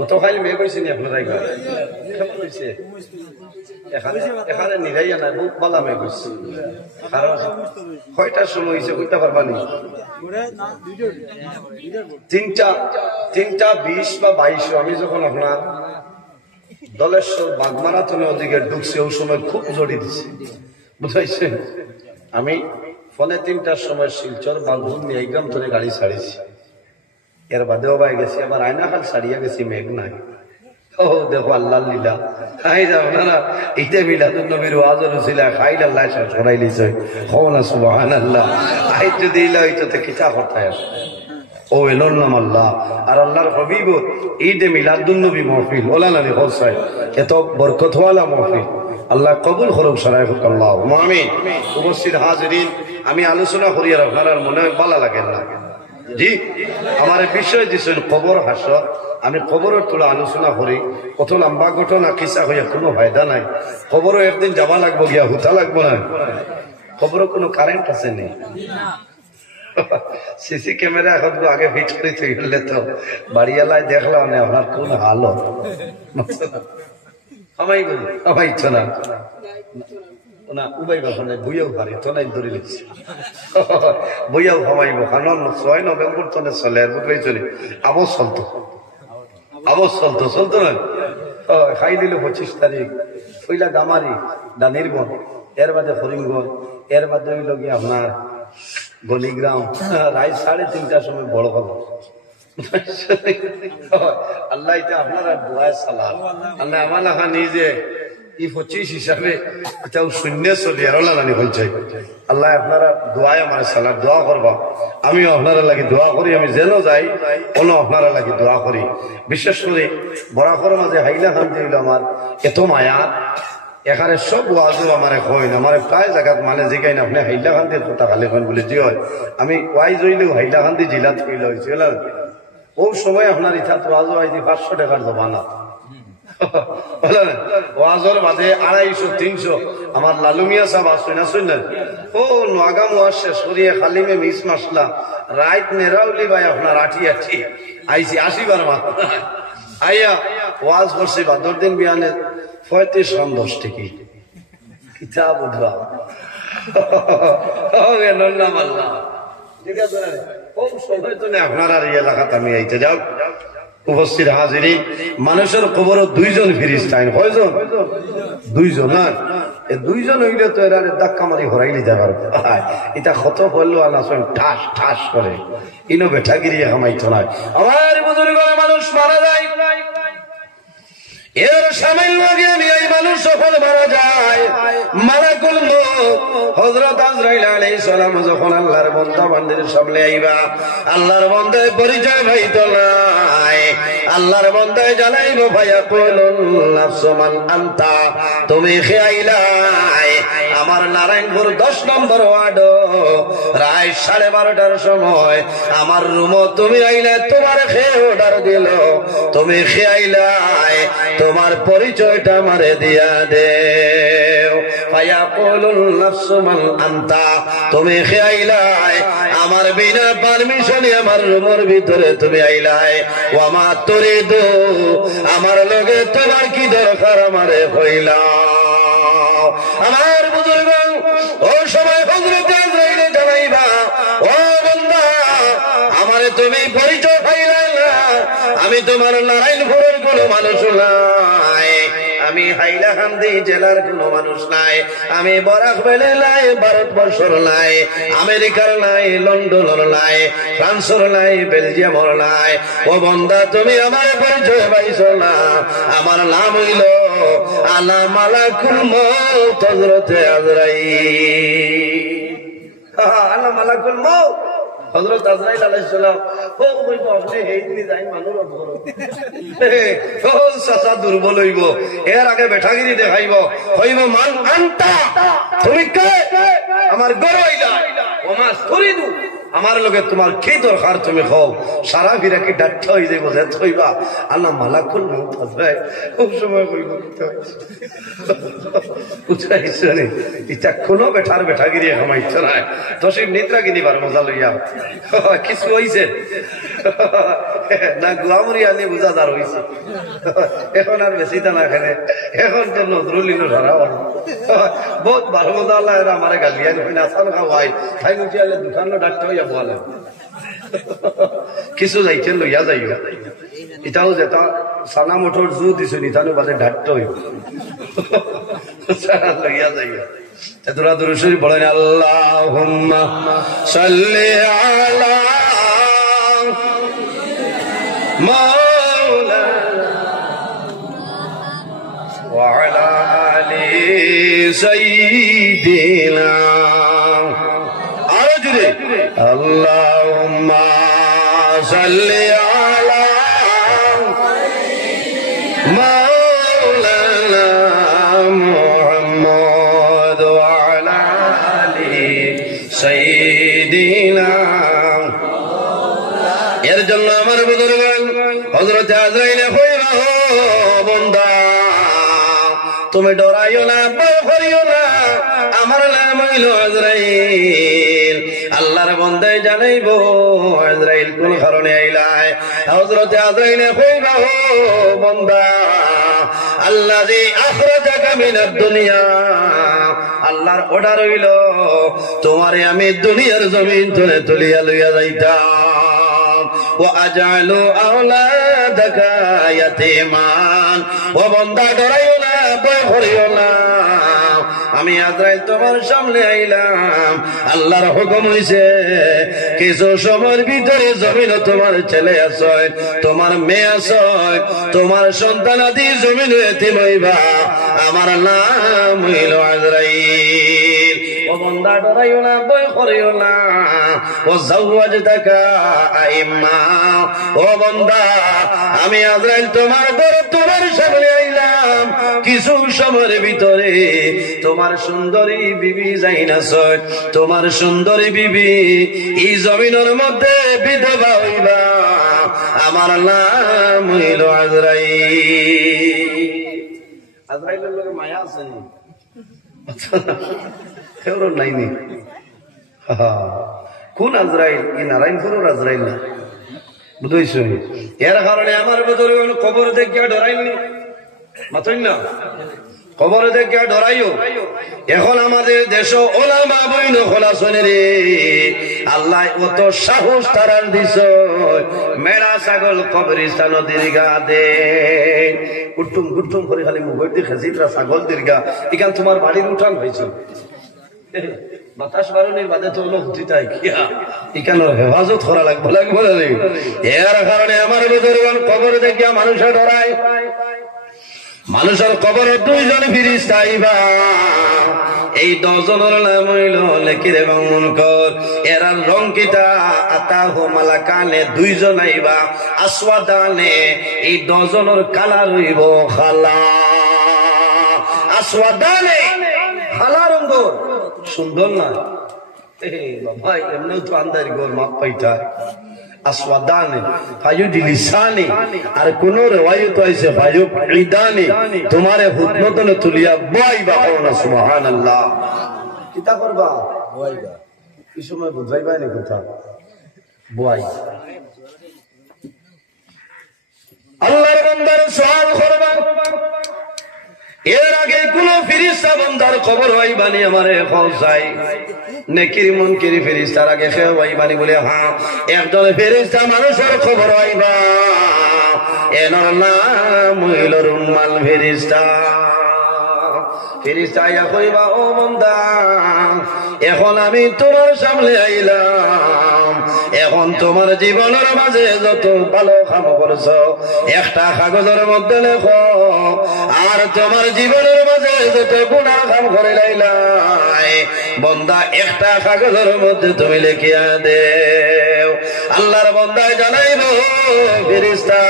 গতকাল মেয়ে কইছি নি আপনারা এখানে নিরাইয়া নাই, বহুত বালা মেয়ে কইছি। কারণ কয়টার সময় হয়েছে কইতে পারবা নি? 3টা 20 বা 22। আমি যখন আপনার দলেশ্বর বাগমারাথনে ওদিকে ঢুকছি, ওই সময় খুব জড়ি দিছি, বুঝাইছে। আমি ফোনে 3টার সময় শিলচর বাগহুন নিয়ে একদম ধরে গাড়ি ছাড়িয়েছি। এর বাদেও বাই গেছি, আবার আয়নাখাল ছাড়িয়া গেছি, মেঘ নাই। ও দেখো আল্লাহ লীলা। খাই যাও না, এইটা মিলাদুন নবীর ওয়াজের উসিলা খাইল আল্লাহ সরাই লিছে। হও না সুবহানাল্লাহ। আই যদি ইলা হইতো তো কিতা করতে আসে। ও এলোর নাম আল্লাহ আর আল্লাহর হবিব ঈদে মিলাদুন নবী মাহফিল ওলা নানি হোসাই এত বরকতওয়ালা মাহফিল আল্লাহ কবুল করুক সারাই হোক আল্লাহ আমিন। উপস্থিত হাজিরিন, আমি আলোচনা করি আর আপনার মনে ভালো লাগে না জি আমার বিষয় দিচ্ছেন কবর হাসর। আমি কবরের তোলা আলোচনা করি, কত লম্বা ঘটনা কিসা হইয়া কোনো ফায়দা নাই। কবরও একদিন যাওয়া লাগবো, গিয়া হুতা লাগবো না। খবরও কোনো কারেন্ট আছে নেই, সিসি ক্যামেরা এখন আগে ফিট করে গেলে তো বাড়িওয়ালায় দেখলাম না আপনার কোন হালো আমাই বলি আমার ইচ্ছা না না উবাই বাসনে বইয়াও পারি তো নাই ধরে লিখছি বইয়াও কমাইব কারণ 6 নভেম্বর তনে চলে বুঝলেই চলে আবস চলতো না খাই দিল 25 তারিখ পইলা গামারি দানির বন, এর বাদে হরিমগঞ্জ, এর বাদে হইল গিয়ে আপনার গলিগ্রাম, রাত 3:30টার সময় বড় খবর। আল্লাহ আপনারা দোয়ায় সালাম আল্লাহ আমার লেখা নিজে 25 হিসাবে এটাও শূন্য চলি আর লানি হয়ে যায়। আল্লাহ আপনারা দোয়ায় আমার সালাম দোয়া করবা, আমিও আপনারা লাগি দোয়া করি। আমি যেন যাই কোনো আপনারা লাগি দোয়া করি। বিশেষ করে বরাকর মাঝে হাইলা খান দিল আমার এত মায়া, এখানে সব ওয়াজও আমার হয় না, আমার প্রায় জায়গাত মানে জিগাই না আপনি হাইলাকান্দির কথা খালি হন বলে জি হয়। আমি ওয়াইজ হইলেও হাইলাকান্দি জেলাত হইলে হয়েছিল ও সময় আপনার ইথাত ওয়াজও হয়েছে 500 টাকার জমানা ওয়াজর বাদে 250-300 আমার লালুমিয়া সাহেব আসুন না ও নোয়াগাম ওয়াজ শেষ করিয়ে খালিমে মিস মাসলা রাইট নেরাউলি ভাই আপনার 80 আইসি 80 বার মাত্র আইয়া ওয়াজ করছি বাদর দিন বিয়ানে 35 টিকি কিতাব উদ্ভা আপনার আর এলাকাতে আমি আইতে যাও। উপস্থিত হাজিরিন, মানুষের কবরও 2 জন ফিরিস্তাইন। কয়জন? 2 জন না, এই 2 জন হইলে তো এরা ধাক্কা মারি হরাই নিতে পারবে। এটা কত পড়লো আলাসন ঠাস ঠাস করে ইনো বেঠাগিরি হামাইতো না। আমার বুজুর্গ মানুষ মারা যায়, এর সামান্য আগে আমি এই মানুষ সফল মারা যায়। মালাকুল মউত হযরত আজরাইল আলাইহিস সালাম যখন আল্লাহর বান্দা বান্দির সামনে আইবা, আল্লাহর বান্দার পরিচয় পাইতো নাই। আল্লাহর বান্দায় জানাইবো ভাইয়া কইলুন নাফসু মান আনতা, তুমি কে আইলাই? আমার নারায়ণপুর 10 নম্বর ওয়ার্ড রাত 12:30টার সময় আমার রুমও তুমি আইলে, তোমার কে অর্ডার দিল? তুমি কে আইলাই? তোমার পরিচয়টা আমারে দিয়া দেও। ভাইয়া কইলুন নাফসু মান আনতা, তুমি কে আইলাই? আমার বিনা পারমিশনে আমার রুমের ভিতরে তুমি আইলাই। ও আমার তোরে দো, আমার লগে তোমার কি দরকার আমারে কইলাও। আমার বুজুর্গ ও সময় হযরত আজরাইল জানাইবা, ও বান্দা আমারে তুমি পরিচয় পাইলা না, আমি তোমার নারায়ণপুরের কোনো মানুষ নাই, আমি হাইলাকান্দি জেলার কোনো মানুষ নাই, আমি বরাকবেলে নাই, ভারতবর্ষর নাই, আমেরিকার নাই, লন্ডনের নাই, ফ্রান্সের নাই, বেলজিয়ামর নাই। ও বান্দা তুমি আমার পরিচয় পাইছো না, আমার নাম হইল আনা মালাকুল মউত হযরত আজরাইল। আনা মালাকুল মউত হযরত আজরাইল আলাইহিস সালাম। ও কইব আপনি হেইনি যাই মানুষ অপর ও সাসা দুর্বল হইব, এর আগে বেঠাগিরি দেখাইব, হইব মান আনতা, তুমি কে? আমার গরু আইলা, ও মা সরিদু, আমার লগে তোমার কি দরকার তুমি খাও। সারা ফিরা কি ডাক্তার হয়ে যাইব যে থইবা আল্লাহ মালাকুল মউত আজরাইল। খুব সময় কইব বুঝাইছনি, এটা কোনো বেঠার বেঠাগিরি হামাইছ নাই, তসিব নিদ্রা কিনিবার মজা লইয়া কিছু হইছে না গুয়ামুরি আনি বুঝাদার হইছে। এখন আর বেশি তা না খেলে, এখন তো নজরুলিনো ধরা হল বহুত ভালো মজা আল্লাহ আমার গালিয়া না আসান খাওয়াই খাই মুঠি আলে দোকানো ডাক্তার হইয়া বলে কিছু যাইছে লইয়া যাইও। এটাও যেটা সানা মোটর জু দিছে নিতানো বাদে ডাক্তার হইব লইয়া যাইও। তোরা দুরুশরী বলেন আল্লাহুম্মা সাল্লি আলা মাওলানা ওয়া আলা আলি সাইয়্যিদিনা। আরো জুড়ে আল্লাহুম্মা সাল্লি আলা মাওলানা মুহাম্মদ ওয়া আলা আলি সাইয়্যিদিনা। এর জন্য আমার বুজুর্গান হযরত আজরাইল কইরা, ও বান্দা তুমি ডরাইও না, ভয় করিও না, আমার নাম হইল আজরাইল। আল্লাহর বান্দায় জানাইবো আজরাইল কোন কারণে আইলায়। হযরত আজরাইল কইরা, ও বান্দা আল্লাযী আখরাজাকা মিনাদ দুনিয়া, আল্লাহর অর্ডার হইল তোমারে আমি দুনিয়ার জমিন থেকে তুলিয়া লইয়া যাইতাম। ওয়া আজআলু আওলাদাকা ইয়াতীমান, ও বান্দা ডরাইও না, ভয় করিও না, আমি আজরাইল তোমার সামনে আইলাম। আল্লাহর হুকুম হইছে কিছু সময়ের ভিতরে জমিন তোমার ছেলে আছে, তোমার মেয়ে আছে, তোমার সন্তান আদি জমিন এতিম হইবা, আমার নাম হইল আজরাইল। ও বান্দা ডরাইও না, ভয় করিও না। ও যাওয়াজতাকা আইম্মা, ও বান্দা আমি আজরাইল তোমার সামনে আইলাম, কিছু সময়ের ভিতরে তোমার সুন্দরী বিবি যাইনাছ, তোমার সুন্দরী বিবি এই জমিনের মধ্যে বিধবা হইবা, আমার নাম হইল আজরাইল। আজরাইলের লোকের মায়া আছে নি? কেউ নাইনি। কোন আজরাইল? এই নারায়ণপুরের আজরাইল না, বুঝছ? এর কারণে আমার ভেতরে কবর দেখিয়া ডরাইনি, মাথই না, কবর দেখিয়া ডরাইও। এখন আমাদের দেশ ওলামা বইন খোলা শোনে রে, আল্লাহ অত সাহস তারার দিস, মেড়া ছাগল কবরিস্তান দীর্ঘা দে কুটুম কুটুম করে খালি মুখের দিয়ে খেসিতরা ছাগল দীর্ঘা, এখান তোমার বাড়ির উঠান হয়েছে, বাতাস বারণের বাদে তো হলো হুতি তাই কিয়া, এখানে হেফাজত করা লাগবে লাগবে না। এর কারণে আমার ভেতরে কবর দেখিয়া মানুষের ডরায়। মানুষের কবরে দুইজন ফিরিস্তা আইবা, এই 10 জনের নাম হইল নেকির এবং মুনকার। এরা রং কিতা আতাহু মালাকানে, 2 জন আইবা আসওয়াদানে, এই 10 জনের কালার হইব খালা। আসওয়াদানে খালা রঙ সুন্দর না বাবা, এমনিও তো আন্দারি গোর মাপ পাইতায়। আসওয়াদানে ফায়ুদি লিসানি, আর কোন রিওয়ায়াত আছে ফায়ুদানি, তোমারে হুদনতনে তুলিয়া বইবা, না সুবহানাল্লাহ। কিতা করবা? বইবা। এই সময় বুঝাইবা নি কথা, বই। আল্লাহর বান্দার সওয়াল করবা, এর আগে কোন ফেরেশতা বান্দার খবর হইবানি আমারে পৌঁছাই। নেকির মুনকির ফেরেশতার আগে কেউ হইবানি বলে, হ্যাঁ একজন ফেরেশতা মানুষের খবর হইবা, এনার নাম হইল রুম্মাল ফেরেশতা। ফেরেশতা আইয়া কইবা, ও বান্দা এখন আমি তোমার সামনে আইলাম, এখন তোমার জীবনের মাঝে যত ভালো কাম করছো একটা কাগজের মধ্যে লেখো, আর তোমার জীবনের মাঝে যত গুনাহ কাম করে লাইলাই বান্দা একটা কাগজের মধ্যে তুমি লিখিয়া দেও। আল্লাহর বান্দায় জানাইব, ফেরেশতা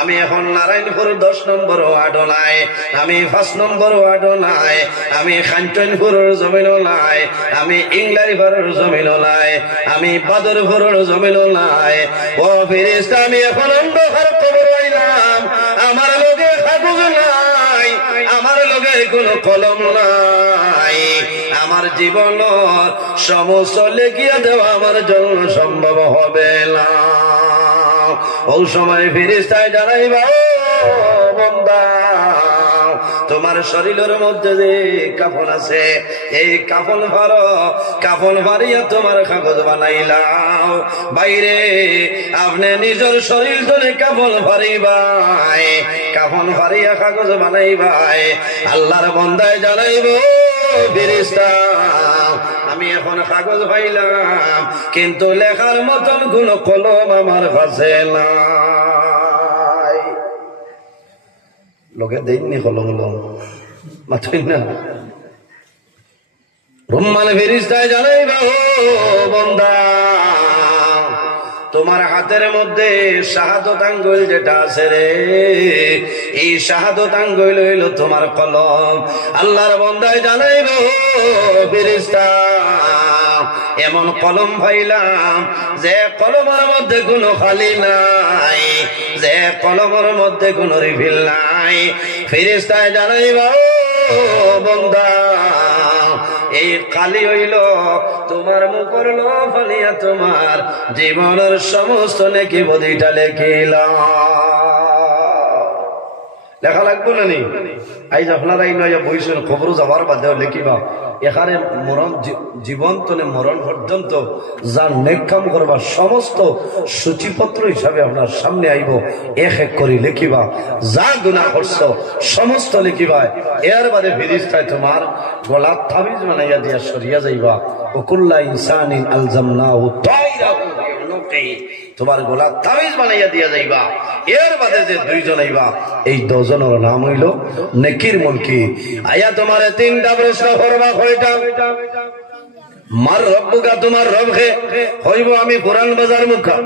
আমি এখন নারায়ণপুর 10 নম্বর ওয়ার্ড নাই, আমি 5 নম্বর ওয়ার্ড নাই, আমি খানটনপুরের জমিন নাই, আমি ইংলারিপাড়ার জমিন নাই, আমি বাদরপুরের জমিন নাই। ও ফেরেশতা আমি এখন অন্ধকার কবর হইলাম, আমার লগে কাগজ নাই, আমার লগে কোনো কলম নাই, আমার জীবনের সমস্ত লেখিয়া দেওয়া আমার জন্য সম্ভব হবে না। ওই সময় ফেরেশতায় জানাইবা, ও বান্দা তোমার শরীরের মধ্যে যে কাফন আছে, এই কাফন ফারো, কাফন ফারিয়া তোমার কাগজ বানাইলাও। বাইরে আপনি নিজের শরীর ধরে কাফন ফারিবাই, কাফন ফারিয়া কাগজ বানাইবাই। আল্লাহর বান্দায় জানাইব, ফেরেশতা আমি এখন কাগজ পাইলাম, কিন্তু লেখার মতন কোন কলম আমার কাছে নাই। লোকে দেননি কলম, মাথই না। রুম্মাল ফেরেশতায় জানাইবা, ও বান্দা তোমার হাতের মধ্যে শাহাদত আঙ্গুল যেটা আছে রে, এই শাহাদত আঙ্গুল হইল তোমার কলম। আল্লাহর বান্দায় জানাইব ফেরেশতা এমন কলম পাইলাম যে কলমের মধ্যে কোনো খালি নাই, যে কলমের মধ্যে কোনো রিফিল নাই। ফেরেশতায় জানাইবা ও বান্দা এই খালি হইল তোমার মুখর ফলিয়া তোমার জীবনের সমস্ত নেকি বদিটা লেখিলাম। লেখা লাগবো না নি? আইজ আপনারা বইছেন খবর যাবার বাদেও লেখিবা এখানে মরণ জীবন্ত মরণ পর্যন্ত যার নেক কাম করবা সমস্ত সূচিপত্র হিসাবে আপনার সামনে আইব, এক এক করে লিখিবা। যা গুনাহ করছ সমস্ত লিখিবা। এর বাদে ফেরেশতায় তোমার গলার তাবিজ বানাইয়া দিয়া সরিয়া যাইবা। ওকুল্লা ইনসানিন আলজামনাহু তাইরাহু বিউনুকি, তোমার গলার তাবিজ বানাইয়া দিয়া যাইবা। এর বাদে যে দুইজন আইবা, এই দুজনের নাম হইল নেকির মুলকি। আয়া তোমারে তিনটা প্রশ্ন করবা। কয়টা? মার রব্বুকা, তোমার রবকে হইব আমি পুরান বাজার মুখা।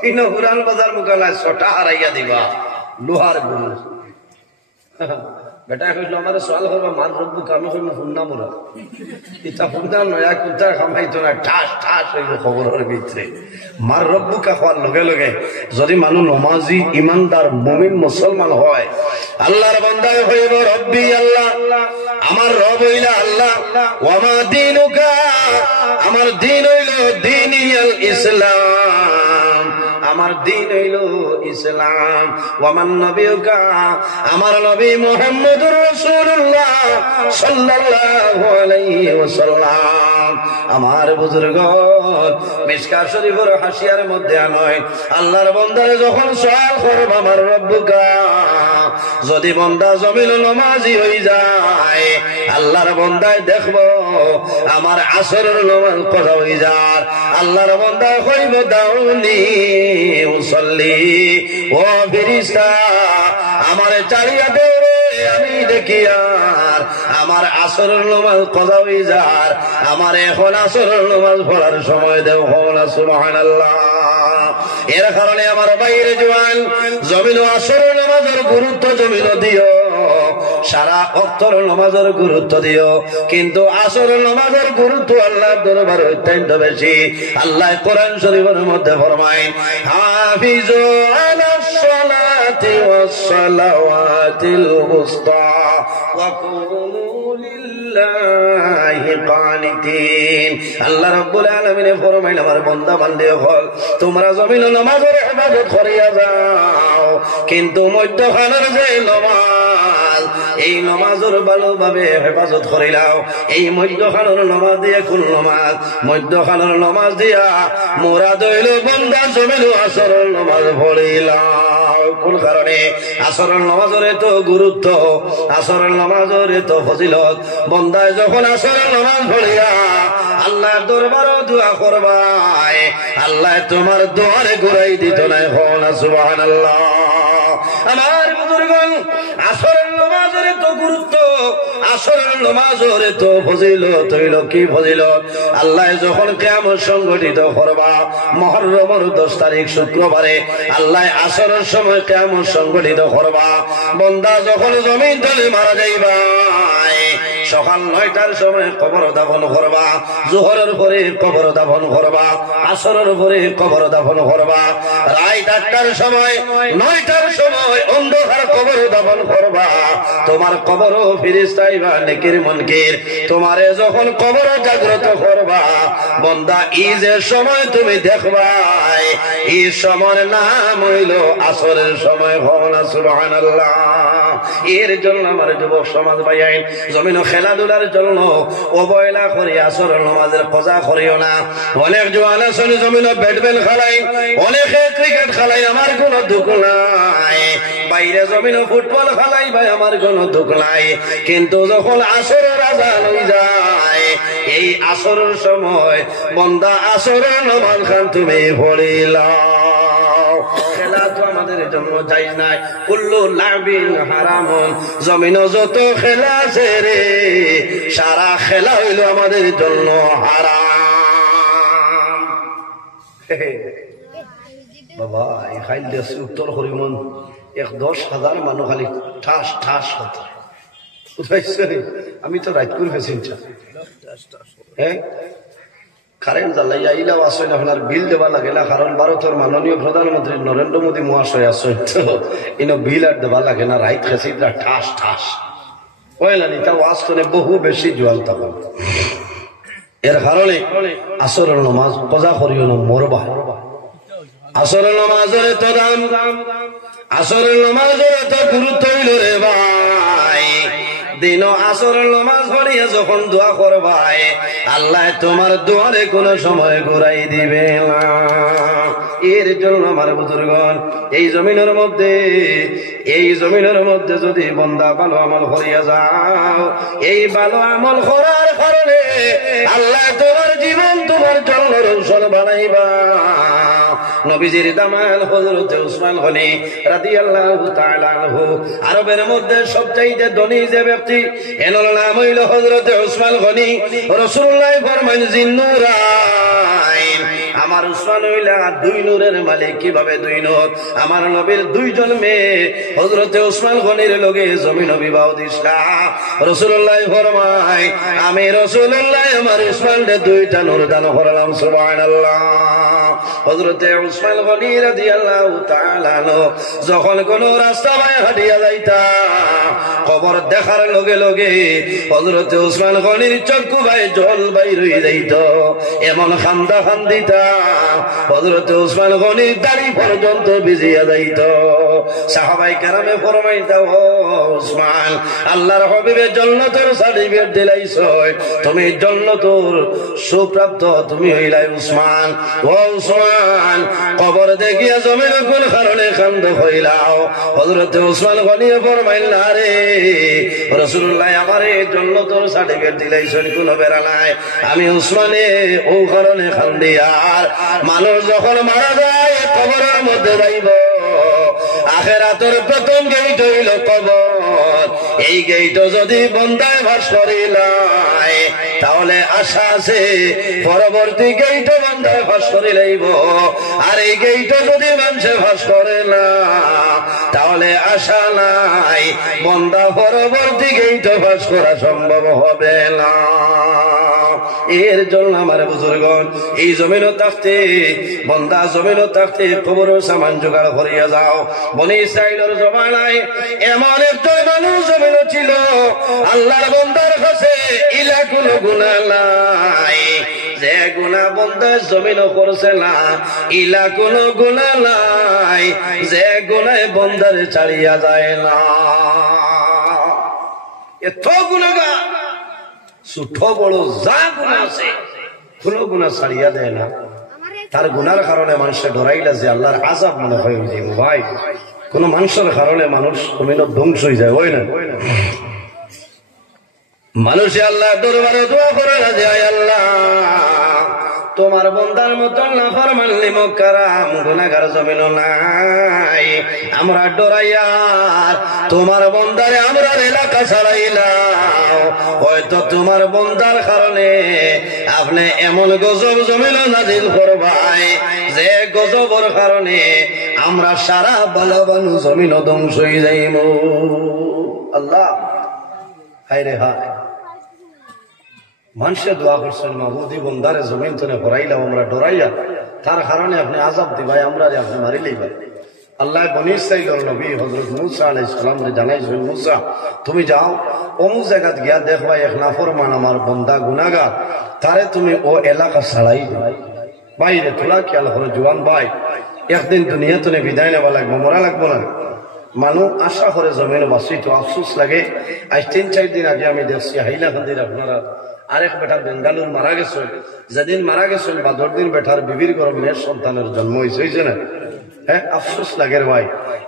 কিনো পুরান বাজার মুখা না, ছটা হারাইয়া দিবা লোহার গুণ। বেটা কইল আমার সওয়াল করবা মার রব্বু কামে কইব ফুন্না মোরা, ইটা ফুন্না নয়া কুতা খামাইতো না, ঠাস ঠাস হইল খবরের ভিতরে। মার রব্বু কা হওয়ার লগে লগে যদি মানুষ নমাজি ইমানদার মুমিন মুসলমান হয়, আল্লাহর বান্দায় হইব রব্বি আল্লাহ, আমার রব হইলা আল্লাহ। ওয়ামা দীনুকা, আমার দিন হইল দীনিয়াল ইসলাম, আমার দিন হইল ইসলাম। ওয়ামান নবিয়ুকা, আমার নবী মুহাম্মদুর রাসূলুল্লাহ সাল্লাল্লাহু আলাইহি ওয়াসাল্লাম। আমার বুজুর্গ মিশকাত শরীফের হাসিয়ার মধ্যে আনয় আল্লাহর বান্দারে যখন সওয়াল করব আমার রব্বুকা, যদি বান্দা জমিন নামাজি হয়ে যায় আল্লাহর বান্দায় দেখব আমার আসরের নামাজ পড়া হয়ে যায়। আল্লাহর বান্দায় কইব দাউনি উসাল্লি, ও ফেরেশতা আমারে চালিয়া দে রে, আমি দেখি আর আমার আসরের নামাজ কজা হয়ে যায়, আমার এখন আসরের নামাজ পড়ার সময় দেও। হওয়া সুবহানাল্লাহ। এর কারণে আমার বাইরে জওয়ান জমিন আসরের নামাজের গুরুত্ব জমিন দিও, সারা অক্তর নামাজের গুরুত্ব দিও, কিন্তু আসরের নামাজের গুরুত্ব আল্লাহর দরবারে অত্যন্ত বেশি। আল্লাহ কোরআন শরীফের মধ্যে ফরমায় হাফিজু আলাস সালাতি ওয়াস সালাওয়াতিল উসতা ওয়া কুমু লিল্লাহি কানিতিন। আল্লাহ রাব্বুল আলামিন ফরমাইল আমার বান্দা বান্দী হল তোমরা জমিন নামাজের ইবাদত করিয়া যাও, কিন্তু মধ্যখানের যে নামাজ এই নামাজের ভালোভাবে হেফাজত করিলাও। এই মধ্যখানের নামাজ দিয়ে কোন নামাজ? মধ্যখানের নামাজ দিয়া মুরাদ হইল বান্দা জমিন আসরের নামাজ পড়িলাও। কোন কারণে? আসরের নামাজের এত গুরুত্ব, আসরের নামাজের এত ফজিলত। বান্দায় যখন আসরের নামাজ পড়িয়া আল্লাহর দরবারে দোয়া করবাই, আল্লাহ তোমার দোয়ারে ঘুরাই দিত না। হওয়া সুবহানাল্লাহ। আমার বুজুর্গণ আসরের নামাজের এত গুরুত্ব, আসরের নামাজের এত ফজিলত হইল কি ফজিলত? আল্লাহ যখন কিয়ামত সংগঠিত করবা মুহররমের 10 তারিখ শুক্রবারে আল্লাহ আসরের সময় কিয়ামত সংগঠিত করবা। বান্দা যখন জমিন তলে মারা যাইবা সকাল 9টার সময় কবর দাফন করবা, জোহরের পরে কবর দাফন করবা, আসরের পরে কবর দাফন করবা, রাত 8টার সময় 9টার সময় অন্ধকার কবর দাফন করবা। তোমার কবর ফেরেশতা আইবা নেকির মুনকির তোমারে যখন কবর জাগ্রত করবা, বান্দা এই যে সময় তুমি দেখবা এই সময়ের নাম হইল আসরের সময়। হওয়া সুবহানাল্লাহ। এর জন্য আমার যুবক সমাজ ভাইয়াইন জমিন খেলাধুলার জন্য অবহেলা করি আসরের নামাজের কজা করিও না। অনেক জওয়ান আসলে জমিন ব্যাটবল খেলাই, অনেকে ক্রিকেট খেলাই, আমার কোনো দুঃখ নাই। বাইরে জমিন ফুটবল খেলাই ভাই, আমার কোনো দুঃখ নাই। কিন্তু যখন আসরের আযান হয়ে যায় এই আসরের সময় বান্দা আসরের নামাজ খান তুমি পড়িলাও। খেলা তো আমাদের জন্য জায়েজ নাই। কুল্লু লাবিন হারামুন, জমিন যত খেলা আছে রে সারা খেলা হইল আমাদের জন্য হারাম। বাবা এই খাইল দেশে উত্তর হরিমন 10,000 মানুষ খালি ঠাস ঠাস হতো আমি তো রাইট করে ফেছি হ্যাঁ কারেন্ট জ্বালাইয়া ইলাও আসেন আপনার বিল দেওয়া লাগে না, কারণ ভারতের মাননীয় প্রধানমন্ত্রী নরেন্দ্র মোদী মহাশয় আসেন তো ইনো বিল আর দেওয়া লাগে না, রাইট খেছি ঠাস ঠাস ওইলানি তা ওয়াজ করে বহু বেশি জোয়াল তখন। এর কারণে আসরের নামাজ কজা করিও না মরবা, আসরের নামাজের তো দাম, আসরের নামাজের তো গুরুত্ব হইল রে ভাই। দিন আসরের নামাজ পড়িয়া যখন দোয়া করবাই আল্লাহ তোমার দোয়ারে কোনো সময় ঘুরাই দিবে না। এর জন্য আমার বুজুর্গণ এই জমিনের মধ্যে যদি বন্দা ভালো আমল করিয়া যাও, এই ভালো আমল করার কারণে আল্লাহ তোমার জীবন তোমার জন্য রৌশন বানাইবা। নবীজির দামান হযরত উসমান গনি রাদিয়াল্লাহু তাআলা আনহু, আরবের মধ্যে সবচাইতে ধনী যে ব্যক্তি এনার নাম হইল হযরত উসমান গনি। রাসূলুল্লাহ ফরমান জিন্নুরাইন, আমার উসমান হইলা 2 নূরের মালিক। কিভাবে 2 নূর? আমার নবীর 2 জন মেয়ে হযরত উসমান গনির লগে জমিন বিবাহ দিছা। রাসূলুল্লাহ ফরমায় আমি রাসূলুল্লাহ আমার উসমানকে 2টা নূর দান করলাম। সুবহানাল্লাহ। হযরত উসমান গনি রাদিয়াল্লাহু তাআলা আনহু যখন কোন রাস্তা বাই হাঁটিয়া যাইতা, কবর দেখার লগে লগে হযরত উসমান গনির চক্ষু বাই জল বাইর হয়ে যাইত, এমন খান্দা খান্দিতা হযরত উসমান গনির দাড়ি পর্যন্ত ভিজিয়া যাইত। সাহাবায়ে কেরামে ফরমাইতা, ও উসমান, আল্লাহর হাবিবের জান্নাতের সার্টিফিকেট দিলাইছো, তুমি জান্নাতের সুপ্রাপ্ত তুমি হইলাই উসমান। ও উসমান, কবর দেখিয়া জমিন কোন কারণে কান্দ হইলাও? হযরত উসমান গনি ফরমাইলেন, আরে রাসূলুল্লাহ আমারে জান্নাতের সার্টিফিকেট দিলাইছেন, কোনো বেড়া নাই, আমি উসমানে ও কারণে কান্দি। আর মানুষ যখন মারা যায় কবরের মধ্যে যাইব, আখিরাতের প্রথম গেট হইল কবর। এই গেট যদি বন্দায় ভাস করিলাই তাহলে আশা আছে পরবর্তী গেট বন্দায় ভাস করি লইব। আর এই গেট যদি মানুষে ভাস করে না তাহলে আশা নাই বন্দা পরবর্তী গেট ভাস করা সম্ভব হবে না। এর জন্য আমার বুজুর্গণ এই জমিনও থাকতে বন্দা জমিনও থাকতে কবরের সামান জোগাড় করিয়া যাও। বনি ইসরাইলের জমানায় এমন একজন মানুষ জমিনও ছিল, আল্লাহর বন্দার কাছে ইলা কোনো গুনাহ নাই, যে গুনাহ বন্দা জমিনও করছে না, ইলা কোনো গুনাহ নাই, যে গুনাহ বন্দারে ছাড়িয়া যায় না। এত গুনাহগার ছোট বড় যা গুণা আছে কোনো গুণা ছাড়িয়া দেয় না। তার গুনার কারণে মানুষের ডরাইলা যে আল্লাহর আযাব মনে হয় যে ভাই কোন মানুষের কারণে মানুষ কমিনো ধ্বংস হয়ে যায়, হয় না? মানুষে আল্লাহ দরবারে দোয়া করে না যে আল্লাহ তোমার বন্দার মতন নাফরমান মুকাররম গুনাহগার জমিন নাই, আমরা ডরাইয়া তোমার বন্দারে আমরা এলাকা ছাড়াইলাম, হয়তো তোমার বন্দার কারণে আপনি এমন গজব জমিন নাজিল করবাই যে গজবের কারণে আমরা সারা বালাবানু জমিন ধ্বংস হয়ে যাইব। আল্লাহ হায় রে হায়, মানুষে দোয়া করছেন মাহবুদি বন্দারে জমিন তনে ভরাইলাম আমরা ডরাইয়া, তার কারণে আপনি আযাব দিবাই, আমরা আপনি মারিলেই ভাই। আল্লাহ বনি ইসরাইলের নবী হযরত মূসা আলাইহিস সালাম রে জানাইছেন, মূসা তুমি যাও অমুক জায়গাত গিয়া দেখবা এক নাফরমান আমার বন্দা গুনাহগার, তারে তুমি ও এলাকা ছাড়াই বাইরে তোলা খেয়াল করো জোয়ান ভাই, একদিন দুনিয়া তনে বিদায় নেওয়া লাগবো, মরা লাগবো না। মানুষ আশা করে জমিন বাঁচিত, আফসোস লাগে। আজ 3-4 দিন আগে আমি দেখছি হাইলাকান্দির আপনারা আরেক বেটার বেঙ্গালুর মারা গেছে, যেদিন মারা গেছেন বাদর দিন বেটার বিবির ঘর মেয়ের সন্তানের জন্ম হয়েছে না। হ্যাঁ, আফসোস লাগে ভাই,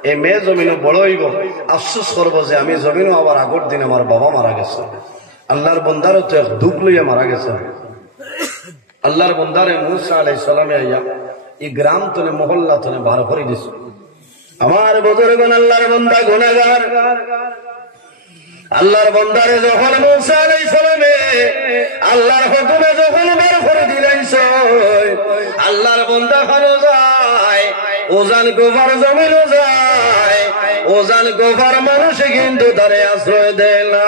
এই মেয়ে জমিনও বড় হইব, আফসোস করবো যে আমি জমিনও আবার আগর দিন আমার বাবা মারা গেছে। আল্লাহর বন্দারও তো দুঃখ লইয়া মারা গেছে। আল্লাহর বন্দারে মূসা আলাইহিস সালামে আইয়া এই গ্রাম তনে মহল্লা তনে বার করে দিছে। আমার বুজুর্গণ আল্লাহর বান্দা গুনাহগার, আল্লাহর বান্দারে যখন মুসা আলাইহিস সালামে আল্লাহর হুকুমে যখন বের করে দিলাইছ, আল্লাহর বান্দা খানো যায়, ওজান গোফার জমিনও যায়, ওজান গোফার মানুষে কিন্তু তারে আশ্রয় দেয় না।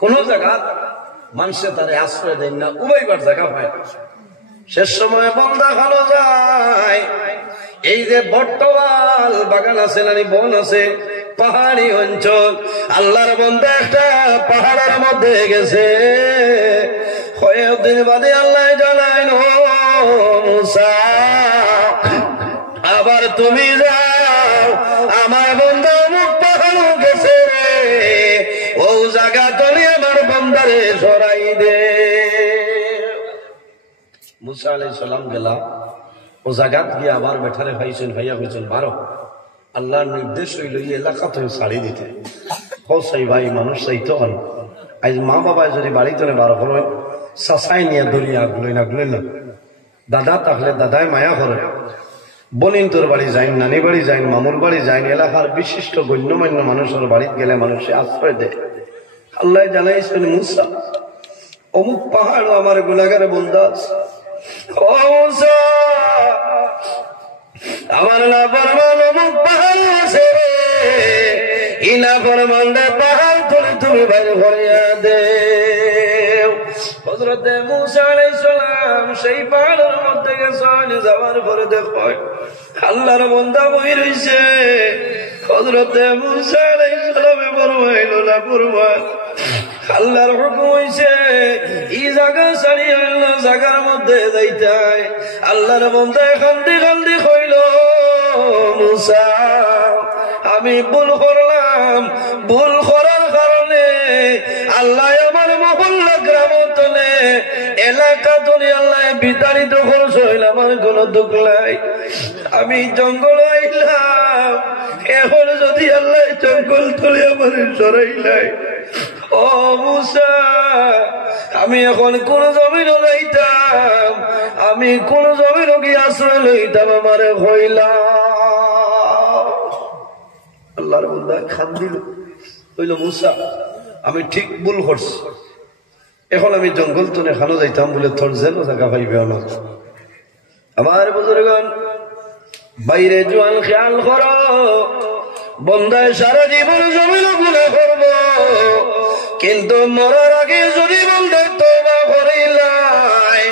কোন জায়গা মানুষে তারে আশ্রয় দেয় না, উভয়বার জায়গা পায়। শেষ সময় বান্দা খানো যায়, এই যে বর্তমান বাগান আছে নানি বন আছে, পাহাড়ি অঞ্চল, আল্লাহর বান্দা একটা পাহাড়ের মধ্যে গেছে। কয়েকদিন বাদে আল্লাহ জানাইন, ও মুসা আবার তুমি যাও, আমার বান্দা মুখ পাহাড় গেছে রে, ও জায়গা তলে আমার বান্দারে সরাই দে। মুসা আলাইহিস সালাম গেলা, ও জায়গাত গিয়ে আবার বেঠারে ভাইছেন, ভাইয়া হয়েছেন 12। আল্লাহর নির্দেশ হইল এই এলাকা তুমি ছাড়ি দিতে। হসাই ভাই মানুষ চাইতো হন, আজ মা বাবা যদি বাড়িতে 12 করেন, চাচাই নিয়ে ধরিয়া আগলই নাগলই না, দাদা থাকলে দাদাই মায়া করে, বনিন তোর বাড়ি যাইন, নানি বাড়ি যাইন, মামুর বাড়ি যাইন, এলাকার বিশিষ্ট গণ্যমান্য মানুষের বাড়িতে গেলে মানুষে আশ্রয় দেয়। আল্লাহ জানাইছেন মুসা অমুক পাহাড় আমার গুনাহগার বান্দা আছে, ও মুসা আমার না ফরমান অমুক পাহাড় আছে রে, ইনা ফরমানরে পাহাড় তুলে তুমি বাইরে ভরিয়া দে। হযরতে মুসা আলাইহিস সালাম সেই পাহাড়ের মধ্যে গেছেন, যাওয়ার পরে দেখো আল্লাহর বান্দা বই রইছে। হযরতে মুসা আলাইহিস সালামে ফরমাইল না ফরমান, আল্লাহর হুকুম হইছে এই জায়গা ছাড়িয়ে অন্য জায়গার মধ্যে যাইতাই। আল্লাহর বান্দা কান্দি কান্দি কইল, মুসা আমি ভুল করলাম, ভুল করার কারণে আল্লাহ আমার মহল্লা গ্রাম তলে এলাকা তলে আল্লাহ বিতাড়িত করছিল, আমার কোনো দুঃখ নাই। আমি জঙ্গল আইলাম, এখন যদি আল্লাহ জঙ্গল তলে আমার সরাই নাই, ও মুসা আমি এখন কোন জমিন যাইতাম, আমি কোন জমিন গিয়ে আশ্রয় লইতাম, আমারে হইলাম। আল্লাহর বান্দা খান দিল, হইল মুসা আমি ঠিক ভুল করছি, এখন আমি জঙ্গল তো এখানো যাইতাম বলে তোর যেন জায়গা পাইবে না। আমার বুজুর্গণ বাইরে জোয়ান খেয়াল করো, বন্দায় সারা জীবন জমিন গুনাহ করব, কিন্তু মরার আগে যদি বন্দায় তওবা করিলাই,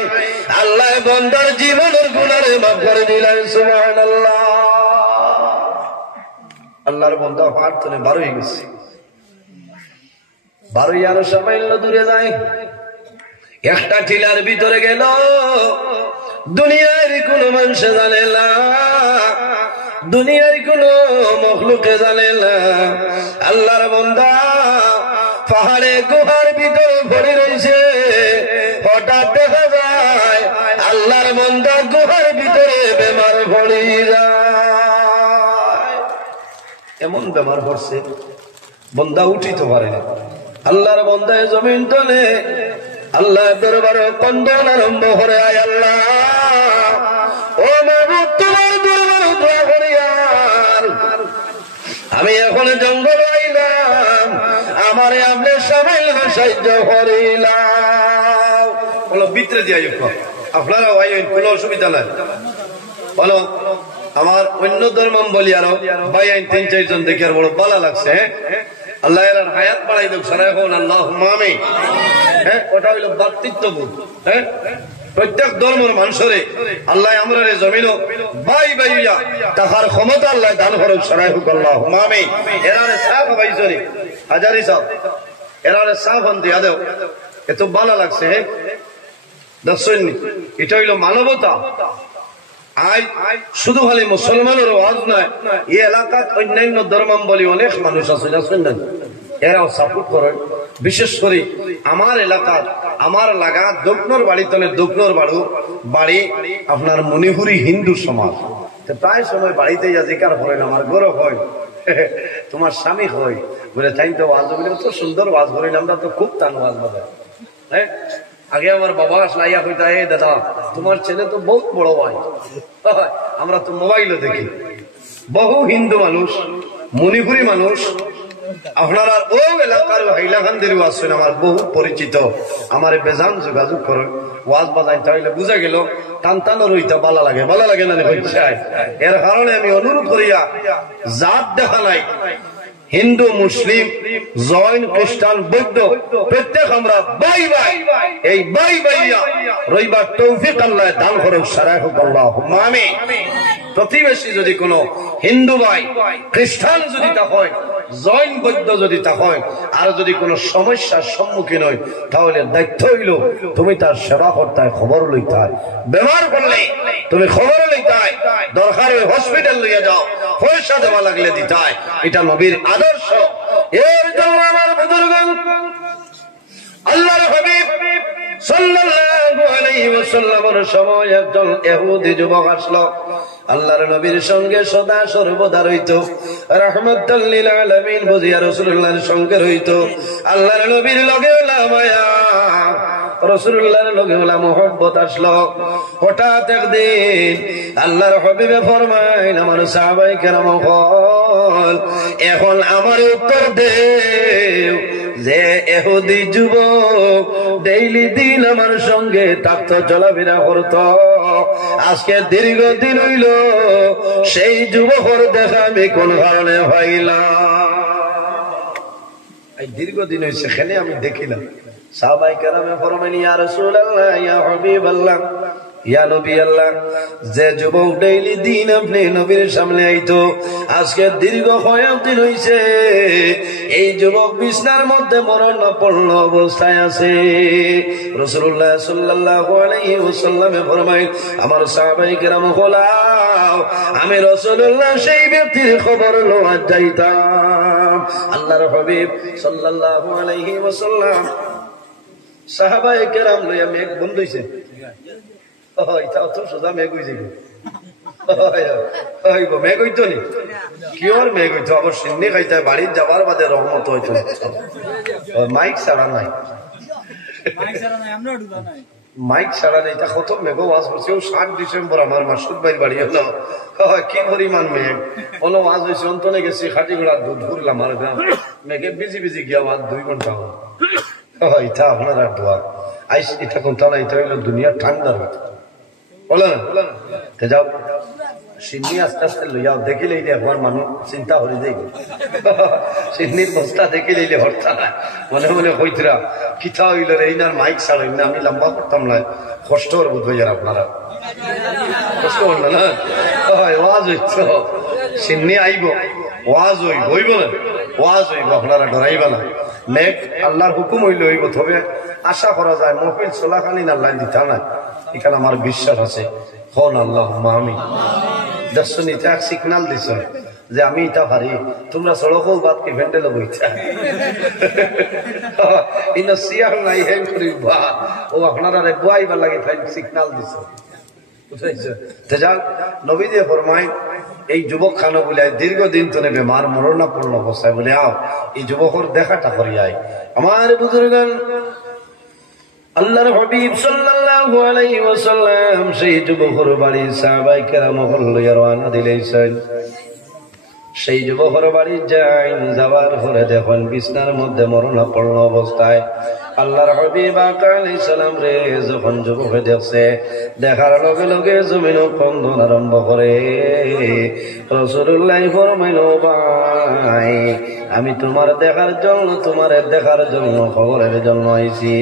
আল্লাহ বন্দার জীবনের গুনাহে মাফ করে দিলেন। সুবহানাল্লাহ। আল্লাহর বান্দা পাহাড় তলে 12 হয়ে গেছে, 12 আরো সামান্য দূরে যায়, একটা টিলার ভিতরে গেল, দুনিয়ার কোন মানুষ জানে না, দুনিয়ার কোন মখলুকে জানে না। আল্লাহর বান্দা পাহাড়ে গুহার ভিতরে পড়ে রয়েছে, হঠাৎ দেখা যায় আল্লাহর বান্দা গুহার ভিতরে বেমার পড়ে যায়। এমন বেমার পড়ছে বান্দা উঠিতে পারে না। আল্লাহর বান্দায় জমিন তলে আল্লাহ দরবারে কন্দন আরম্ভ করে, আয় আল্লাহ ও মাবুদ তোমার দরবারে দোয়া করি, আর আমি এখন জঙ্গল আইলাম, আমারে আপনি সামান্য সাহায্য করিলাম। বলো ভিতরে দিয়ে আপনারা কোনো অসুবিধা নাই, বলো আমার অন্য ধর্ম বলি আরো ভাই 3-4 জন দেখে আর বড় ভালো লাগছে। আল্লাহ এর হায়াত বাড়াই দেখ সারা এখন আল্লাহুম্মা আমিন। হ্যাঁ, ওটা হইল ভ্রাতৃত্ববোধ। হ্যাঁ, প্রত্যেক ধর্মের মানুষরে আল্লাহ আমরা জমিনও ভাই ভাইয়া তাহার ক্ষমতা আল্লাহ দান করুক, সারা হোক আল্লাহুম্মা আমিন। এরারে সাফ ভাইজরি হাজারি সাহেব, এরারে সাফ আনতে আদেও, এত ভালো লাগছে। হ্যাঁ দর্শন, এটা হইল মানবতা। শুধু খালি মুসলমানের আওয়াজ নয়, এই এলাকাত অন্যান্য ধর্মাবলী অনেক মানুষ আছে, এরাও সাপোর্ট করে। বিশেষ করে আমার এলাকাত আমার লাগা দক্ষিণর বাড়ি তলে দক্ষিণর বাড়ি আপনার মণিপুরি হিন্দু সমাজ, প্রায় সময় বাড়িতে যা জিকার করেন আমার গৌরব হয়, তোমার স্বামী হয় বলে তাই তো ওয়াজ বলে তো সুন্দর ওয়াজ করেন, আমরা তো খুব টান ওয়াজ বলে। হ্যাঁ, আগে আমার বাবা আসলাইয়া কইতা, এ দাদা তোমার ছেলে তো বহুত বড় হয়, আমরা তো মোবাইলে দেখি। বহু হিন্দু মানুষ, মণিপুরি মানুষ আপনারা ও এলাকার হাইলাকান্দিরও আছেন আমার বহু পরিচিত, আমার বেজান যোগাযোগ করেন, ওয়াজ বাজাই তাইলে বুঝা গেল টানটানোর ওইটা ভালো লাগে না হইছায়। এর কারণে আমি অনুরোধ করিয়া জাত দেখা নাই, হিন্দু মুসলিম জৈন খ্রিস্টান বৌদ্ধ প্রত্যেক আমরা বাই বাই, এই বাই বাইয়া রইবার তৌফিক আল্লাহ দান করুক, সারাই হোক আল্লাহুম্মা আমিন। প্রতিবেশী যদি কোনো হিন্দু ভাই খ্রিস্টান যদি তা হয়, জৈন বৌদ্ধ যদি তা হয়, আর যদি কোনো সমস্যার সম্মুখীন হয়, তাহলে দায়িত্ব হইল তুমি তার সেবা করতে হয়, খবর লইতে হয়। বেমার করলে তুমি খবর লইতে হয়, দরকার ওই হসপিটাল লইয়া যাও, পয়সা দেওয়া লাগলে দিতে হয়। এটা নবীর আদর্শ। এর জন্য আমার বুজুর্গগণ, আল্লাহর হাবিব সাল্লাল্লাহু আলাইহি ওয়াসাল্লামের সময় একজন ইহুদি যুবক আসলো, আল্লাহর নবীর সঙ্গে সদা সর্বদা রইতো, রাহমাতাল লিল আলামিন বুঝিয়া রাসূলুল্লাহর সঙ্গে রইতো, আল্লাহর নবীর লগে মায়া, রাসূলুল্লাহর লগে মোহব্বত আসলো। হঠাৎ একদিন আল্লাহর হাবিবে ফরমাইন, আমার সাহাবায়ে কেরাম বল, এখন আমার উত্তর দেও যে ইহুদি যুবক ডেইলি দিন আমার সঙ্গে থাকতো, চলাফেরা করতো, আজকে দীর্ঘদিন হইল সেই যুবকের দেখা আমি কোন কারণে হইলাম? এই দীর্ঘদিন হয়েছে সেখানে আমি দেখিলাম। সাহাবায়ে কেরামে ফরমাইন, ইয়া রাসূলুল্লাহ, ইয়া হাবিবাল্লাহ, ইয়া নবী আল্লাহ, যে যুবক ডেইলি দিন আপনি নবীর সামনে আইতো, আজকে দীর্ঘ কয়েকদিন হইছে এই যুবক বিছনার মধ্যে মরণাপন্ন অবস্থায় আছে। রাসূলুল্লাহ সাল্লাল্লাহু আলাইহি ওয়াসাল্লামে ফরমাইন, আমার সাহাবায়ে কেরাম বলাও, আমি রাসূলুল্লাহ সেই ব্যক্তির খবর লওয়া যাইতাম। আল্লাহর হাবিব সাল্লাল্লাহু আলাইহি ওয়াসাল্লাম সাহাবায়ে কেরাম লইয়া মেঘ বন্ধ হইছে। এটাও তো সোজা মেঘ হয়ে যাবে, মেঘ হইতো নি কি ওর মেঘ হইতো, আবার সিন্নি খাইতে বাড়ির যাবার বাদে রহমত হইতো। মাইক ছাড়া নাই, মাইক ছাড়া নেই, তা কত মেঘ ওয়াজ করছে। 7 ডিসেম্বর আমার মাসুদ ভাইয়ের বাড়ি হলো, কি পরিমাণ মেঘ হলো, ওয়াজ হয়েছে অন্তনে গেছি, খাটি ঘোড়া দুধ ঘুরলাম, আর মেঘে বিজি বিজি গিয়া ওয়াজ 2 ঘন্টা হল। এটা আপনার আর দোয়া আইস, এটা কোনটা না, এটা হইলো দুনিয়া ঠান্ডার কথা বলে না। যাও সিন্নি আস্তে আস্তে লইয়াও, দেখি লইলে আমার মানুষ চিন্তা হয়ে যাই, সিন্নির বস্তা দেখি লইলে হরতা না, মনে মনে হইতরা কিতা হইল রে, এই না মাইক ছাড়াই না, আমি লম্বা করতাম না, কষ্ট হর বোধ হইয়ার আপনারা কষ্ট হল না। ওয়াজ হইত, সিন্নি আইব, ওয়াজ হইব না, ওয়াজ হইব, আপনারা ডরাইবা না। মেঘ আল্লাহর হুকুম হইলে হইব, তবে আশা করা যায় মহফিল চলাকালীন আল্লাহ দিতা না, এখানে আমার বিশ্বাস আছে। হন আল্লাহুম্মা আমিন। দর্শনীতে এক সিগনাল দিছ যে আমি এটা পারি, তোমরা সড়কও বাদ কি ভেন্ডেল বইতা সিয়ার নাই হেন করি বা ও আপনারা বুয়াইবার লাগে সিগনাল দিছ, বুঝাইছো? নবী দিয়ে ফরমাই, এই যুবক খানো বলে দীর্ঘদিন তো নেবে মার মরণাপন্ন অবস্থায়, বলে আও এই যুবকের দেখাটা করিয়াই। আমার বুজুর্গান, আল্লাহর হাবিব সাল্লাল্লাহু আলাইহি ওয়াসাল্লাম সেই যুবকের বাড়ি সাহাবায়ে কেরাম লইয়া রওনা দিলেন। সেই যুবকের বাড়ি যাওয়ার পরে দেখেন বিছনার মধ্যে মরণাপন্ন অবস্থায়। আল্লাহর হাবিব আলাইহিস সালাম রে যখন যুবকে দেখছে, দেখার লগে লগে জমিন কন্দন আরম্ভ করে। রাসূলুল্লাহ ফরমাইল, ভাই আমি তোমার দেখার জন্য খবরের জন্য আইছি,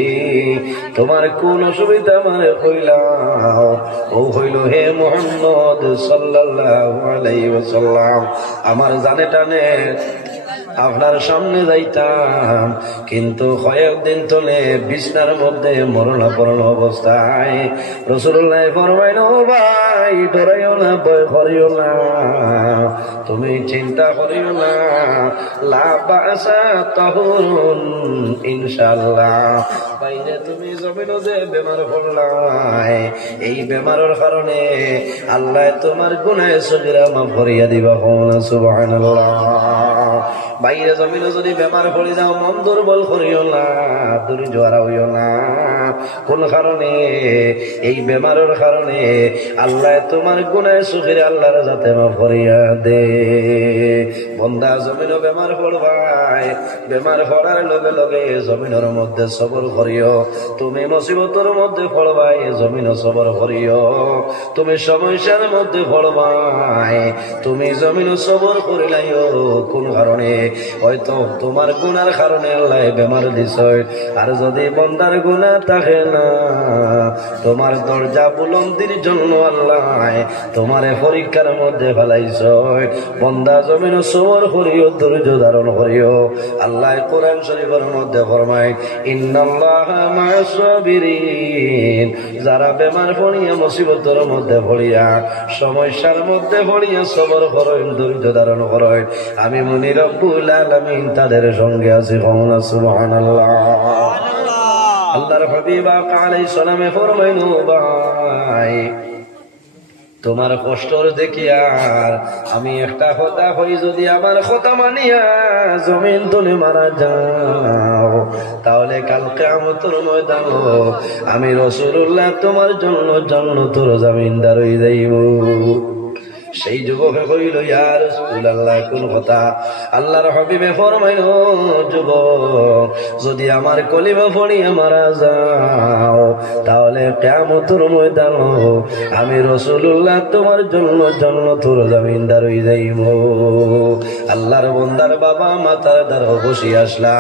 তোমার কোন অসুবিধা আমারে কইলাও। ও হইল, হে মুহাম্মদ সাল্লাল্লাহু আলাইহি ওয়াসাল্লাম, আমার জানে টানে আপনার সামনে যাইতাম, কিন্তু কয়েকদিন তলে বিছনার মধ্যে মরণাপন্ন অবস্থায়। রাসূলুল্লাহ ফরমাইল, ভাই ডরাইও না, ভয় করিও না, তুমি চিন্তা করিও না, লা বাসা তাহুরুন ইনশাআল্লাহ। বাইরে তুমি জমিনে যে বেমার পড়লাই, এই বেমারের কারণে আল্লাহ তোমার গুনাহ সগীরা মাফ করিয়া দিবা। সুবহানাল্লাহ। বাইরে জমিনে যদি বেমার পড়ে যাও মন দুর্বল করিও না, ধৈর্য হারাইও না। কোন কারণে? এই বেমারের কারণে আল্লাহ তোমার গুনাহ সুখের আল্লাহর যাতে মাফ করিয়া দে। বন্দা জমিনও বেমার পড়বাই, বেমার পড়ার লগে লগে জমিনের মধ্যে সবর করিও। তুমি মুসিবতের মধ্যে পড়বাই, জমিনও সবর করিও। তুমি সমস্যার মধ্যে পড়বাই, তুমি জমিনও সবর করিলাইও। কোন কারণে? হয়তো তোমার গুনার কারণে আল্লাহ বেমার দিছ। আর যদি বন্দার গুনাহ থাকে না, তোমার দরজা বুলন্দির জন্য আল্লাহ তোমারে পরীক্ষার মধ্যে ফেলাইছ। বন্দা জমিন সবর করিও, ধৈর্য ধারণ করিও। আল্লাহ কোরআন শরীফের মধ্যে ফরমায়, ইন্নাল্লাহা মা'আস সাবিরিন। যারা বেমার পড়িয়া মুসিবতের মধ্যে পড়িয়া সমস্যার মধ্যে পড়িয়া সবর করেন, ধৈর্য ধারণ করেন, আমি মুনি রব্বুল আলামিন তাদের সঙ্গে আছি। সুবহানাল্লাহ। আল্লাহর হাবিব আলাইহিস সালামে ফরমাইলো, ভাই তোমার কষ্টর দেখিয়া আমি একটা কথা হই, যদি আমার কথা মানিয়া জমিন তুলে মারা যাও, তাহলে কাল কিয়ামতের ময়দান আমি রাসূলুল্লাহ তোমার জন্য জান্নাতের জামিনদার হয়ে যাইব। সেই যুবকে কইল, ইয়া রাসূলুল্লাহ কোন কথা? আল্লাহর হাবিবে ফরমাইলো, যুবক যদি আমার কলিমা পড়িয়া মারা যাও, তাহলে কিয়ামতের ময়দান আমি রাসূলুল্লাহ তোমার জন্য জান্নাতের জামিনদার হয়ে যাইব। আল্লাহর বান্দার বাবা মাতার দ্বার বসি আসলা।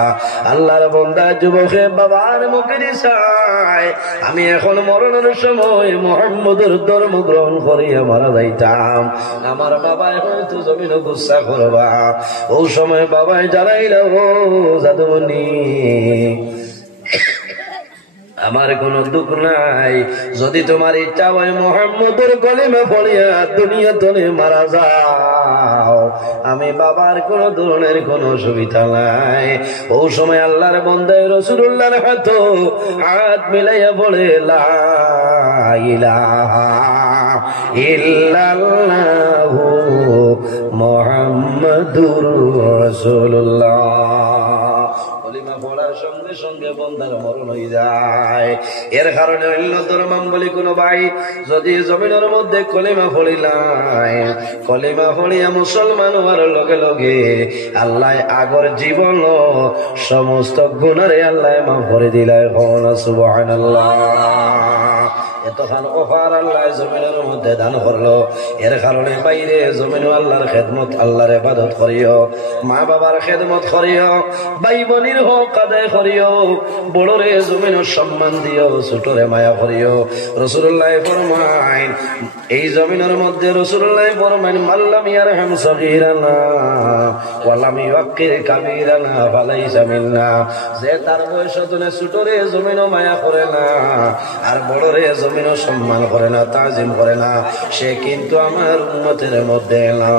আল্লাহর বান্দা যুবকে বাবার মুখে দিছায়, আমি এখন মরণের সময় মুহাম্মদের ধর্ম গ্রহণ করিয়া মারা যাইতাম, আমার বাবাই হয়তো জমিন গুচ্ছা করবা। ও সময় বাবাই জ্বালাইল, জাদুমণি আমার কোন দুঃখ নাই, যদি তোমার ইচ্ছা হয় মুহাম্মদের কলিমা পড়িয়া দুনিয়া তলে মারা যাও, আমি বাবার কোন ধরনের কোন অসুবিধা নাই। ও সময় আল্লাহর বান্দা রাসূলুল্লাহর হাত মিলাইয়া বলে, লা ইলাহা ইল্লাল্লাহু মুহাম্মাদুর রাসূলুল্লাহ। কলিমা পড়ার সঙ্গে সঙ্গে বন্দার মরণ হয়ে যায়। এর কারণে অন্য ধর্মাবলী কোন ভাই যদি জমিনের মধ্যে কলিমা পড়িলাই, কলিমা পড়িয়া মুসলমান হওয়ার লগে লগে আল্লাহ আগর জীবন সমস্ত গুনারে আল্লাহ মাফ করে দিলাই। সুবহানাল্লাহ। এতখান অফার আল্লাহ জমিনের মধ্যে দান করলো। এর কারণে বাইরে জমিন আল্লাহর খেদমত, আল্লাহর ইবাদত করিও, মা বাবার খেদমত করিও, ভাই বোনের হক আদায় করিও, বড়রে জমিনের সম্মান দিও, ছোটরে মায়া করিও। রাসূলুল্লাহ ফরমাইন, এই জমিনের মধ্যে রাসূলুল্লাহ ফরমাইন, মাল্লাম ইয়ারহাম সগীরানা ওয়া লাম ইউক্কির কাবীরানা ফালাইসা মিন্না। যে তার বয়স তুলে ছোটরে জমিনও মায়া করে না, আর বড়রে জমিনও সম্মান করে না, তাজিম করে না, সে কিন্তু আমার উম্মতের মধ্যে না।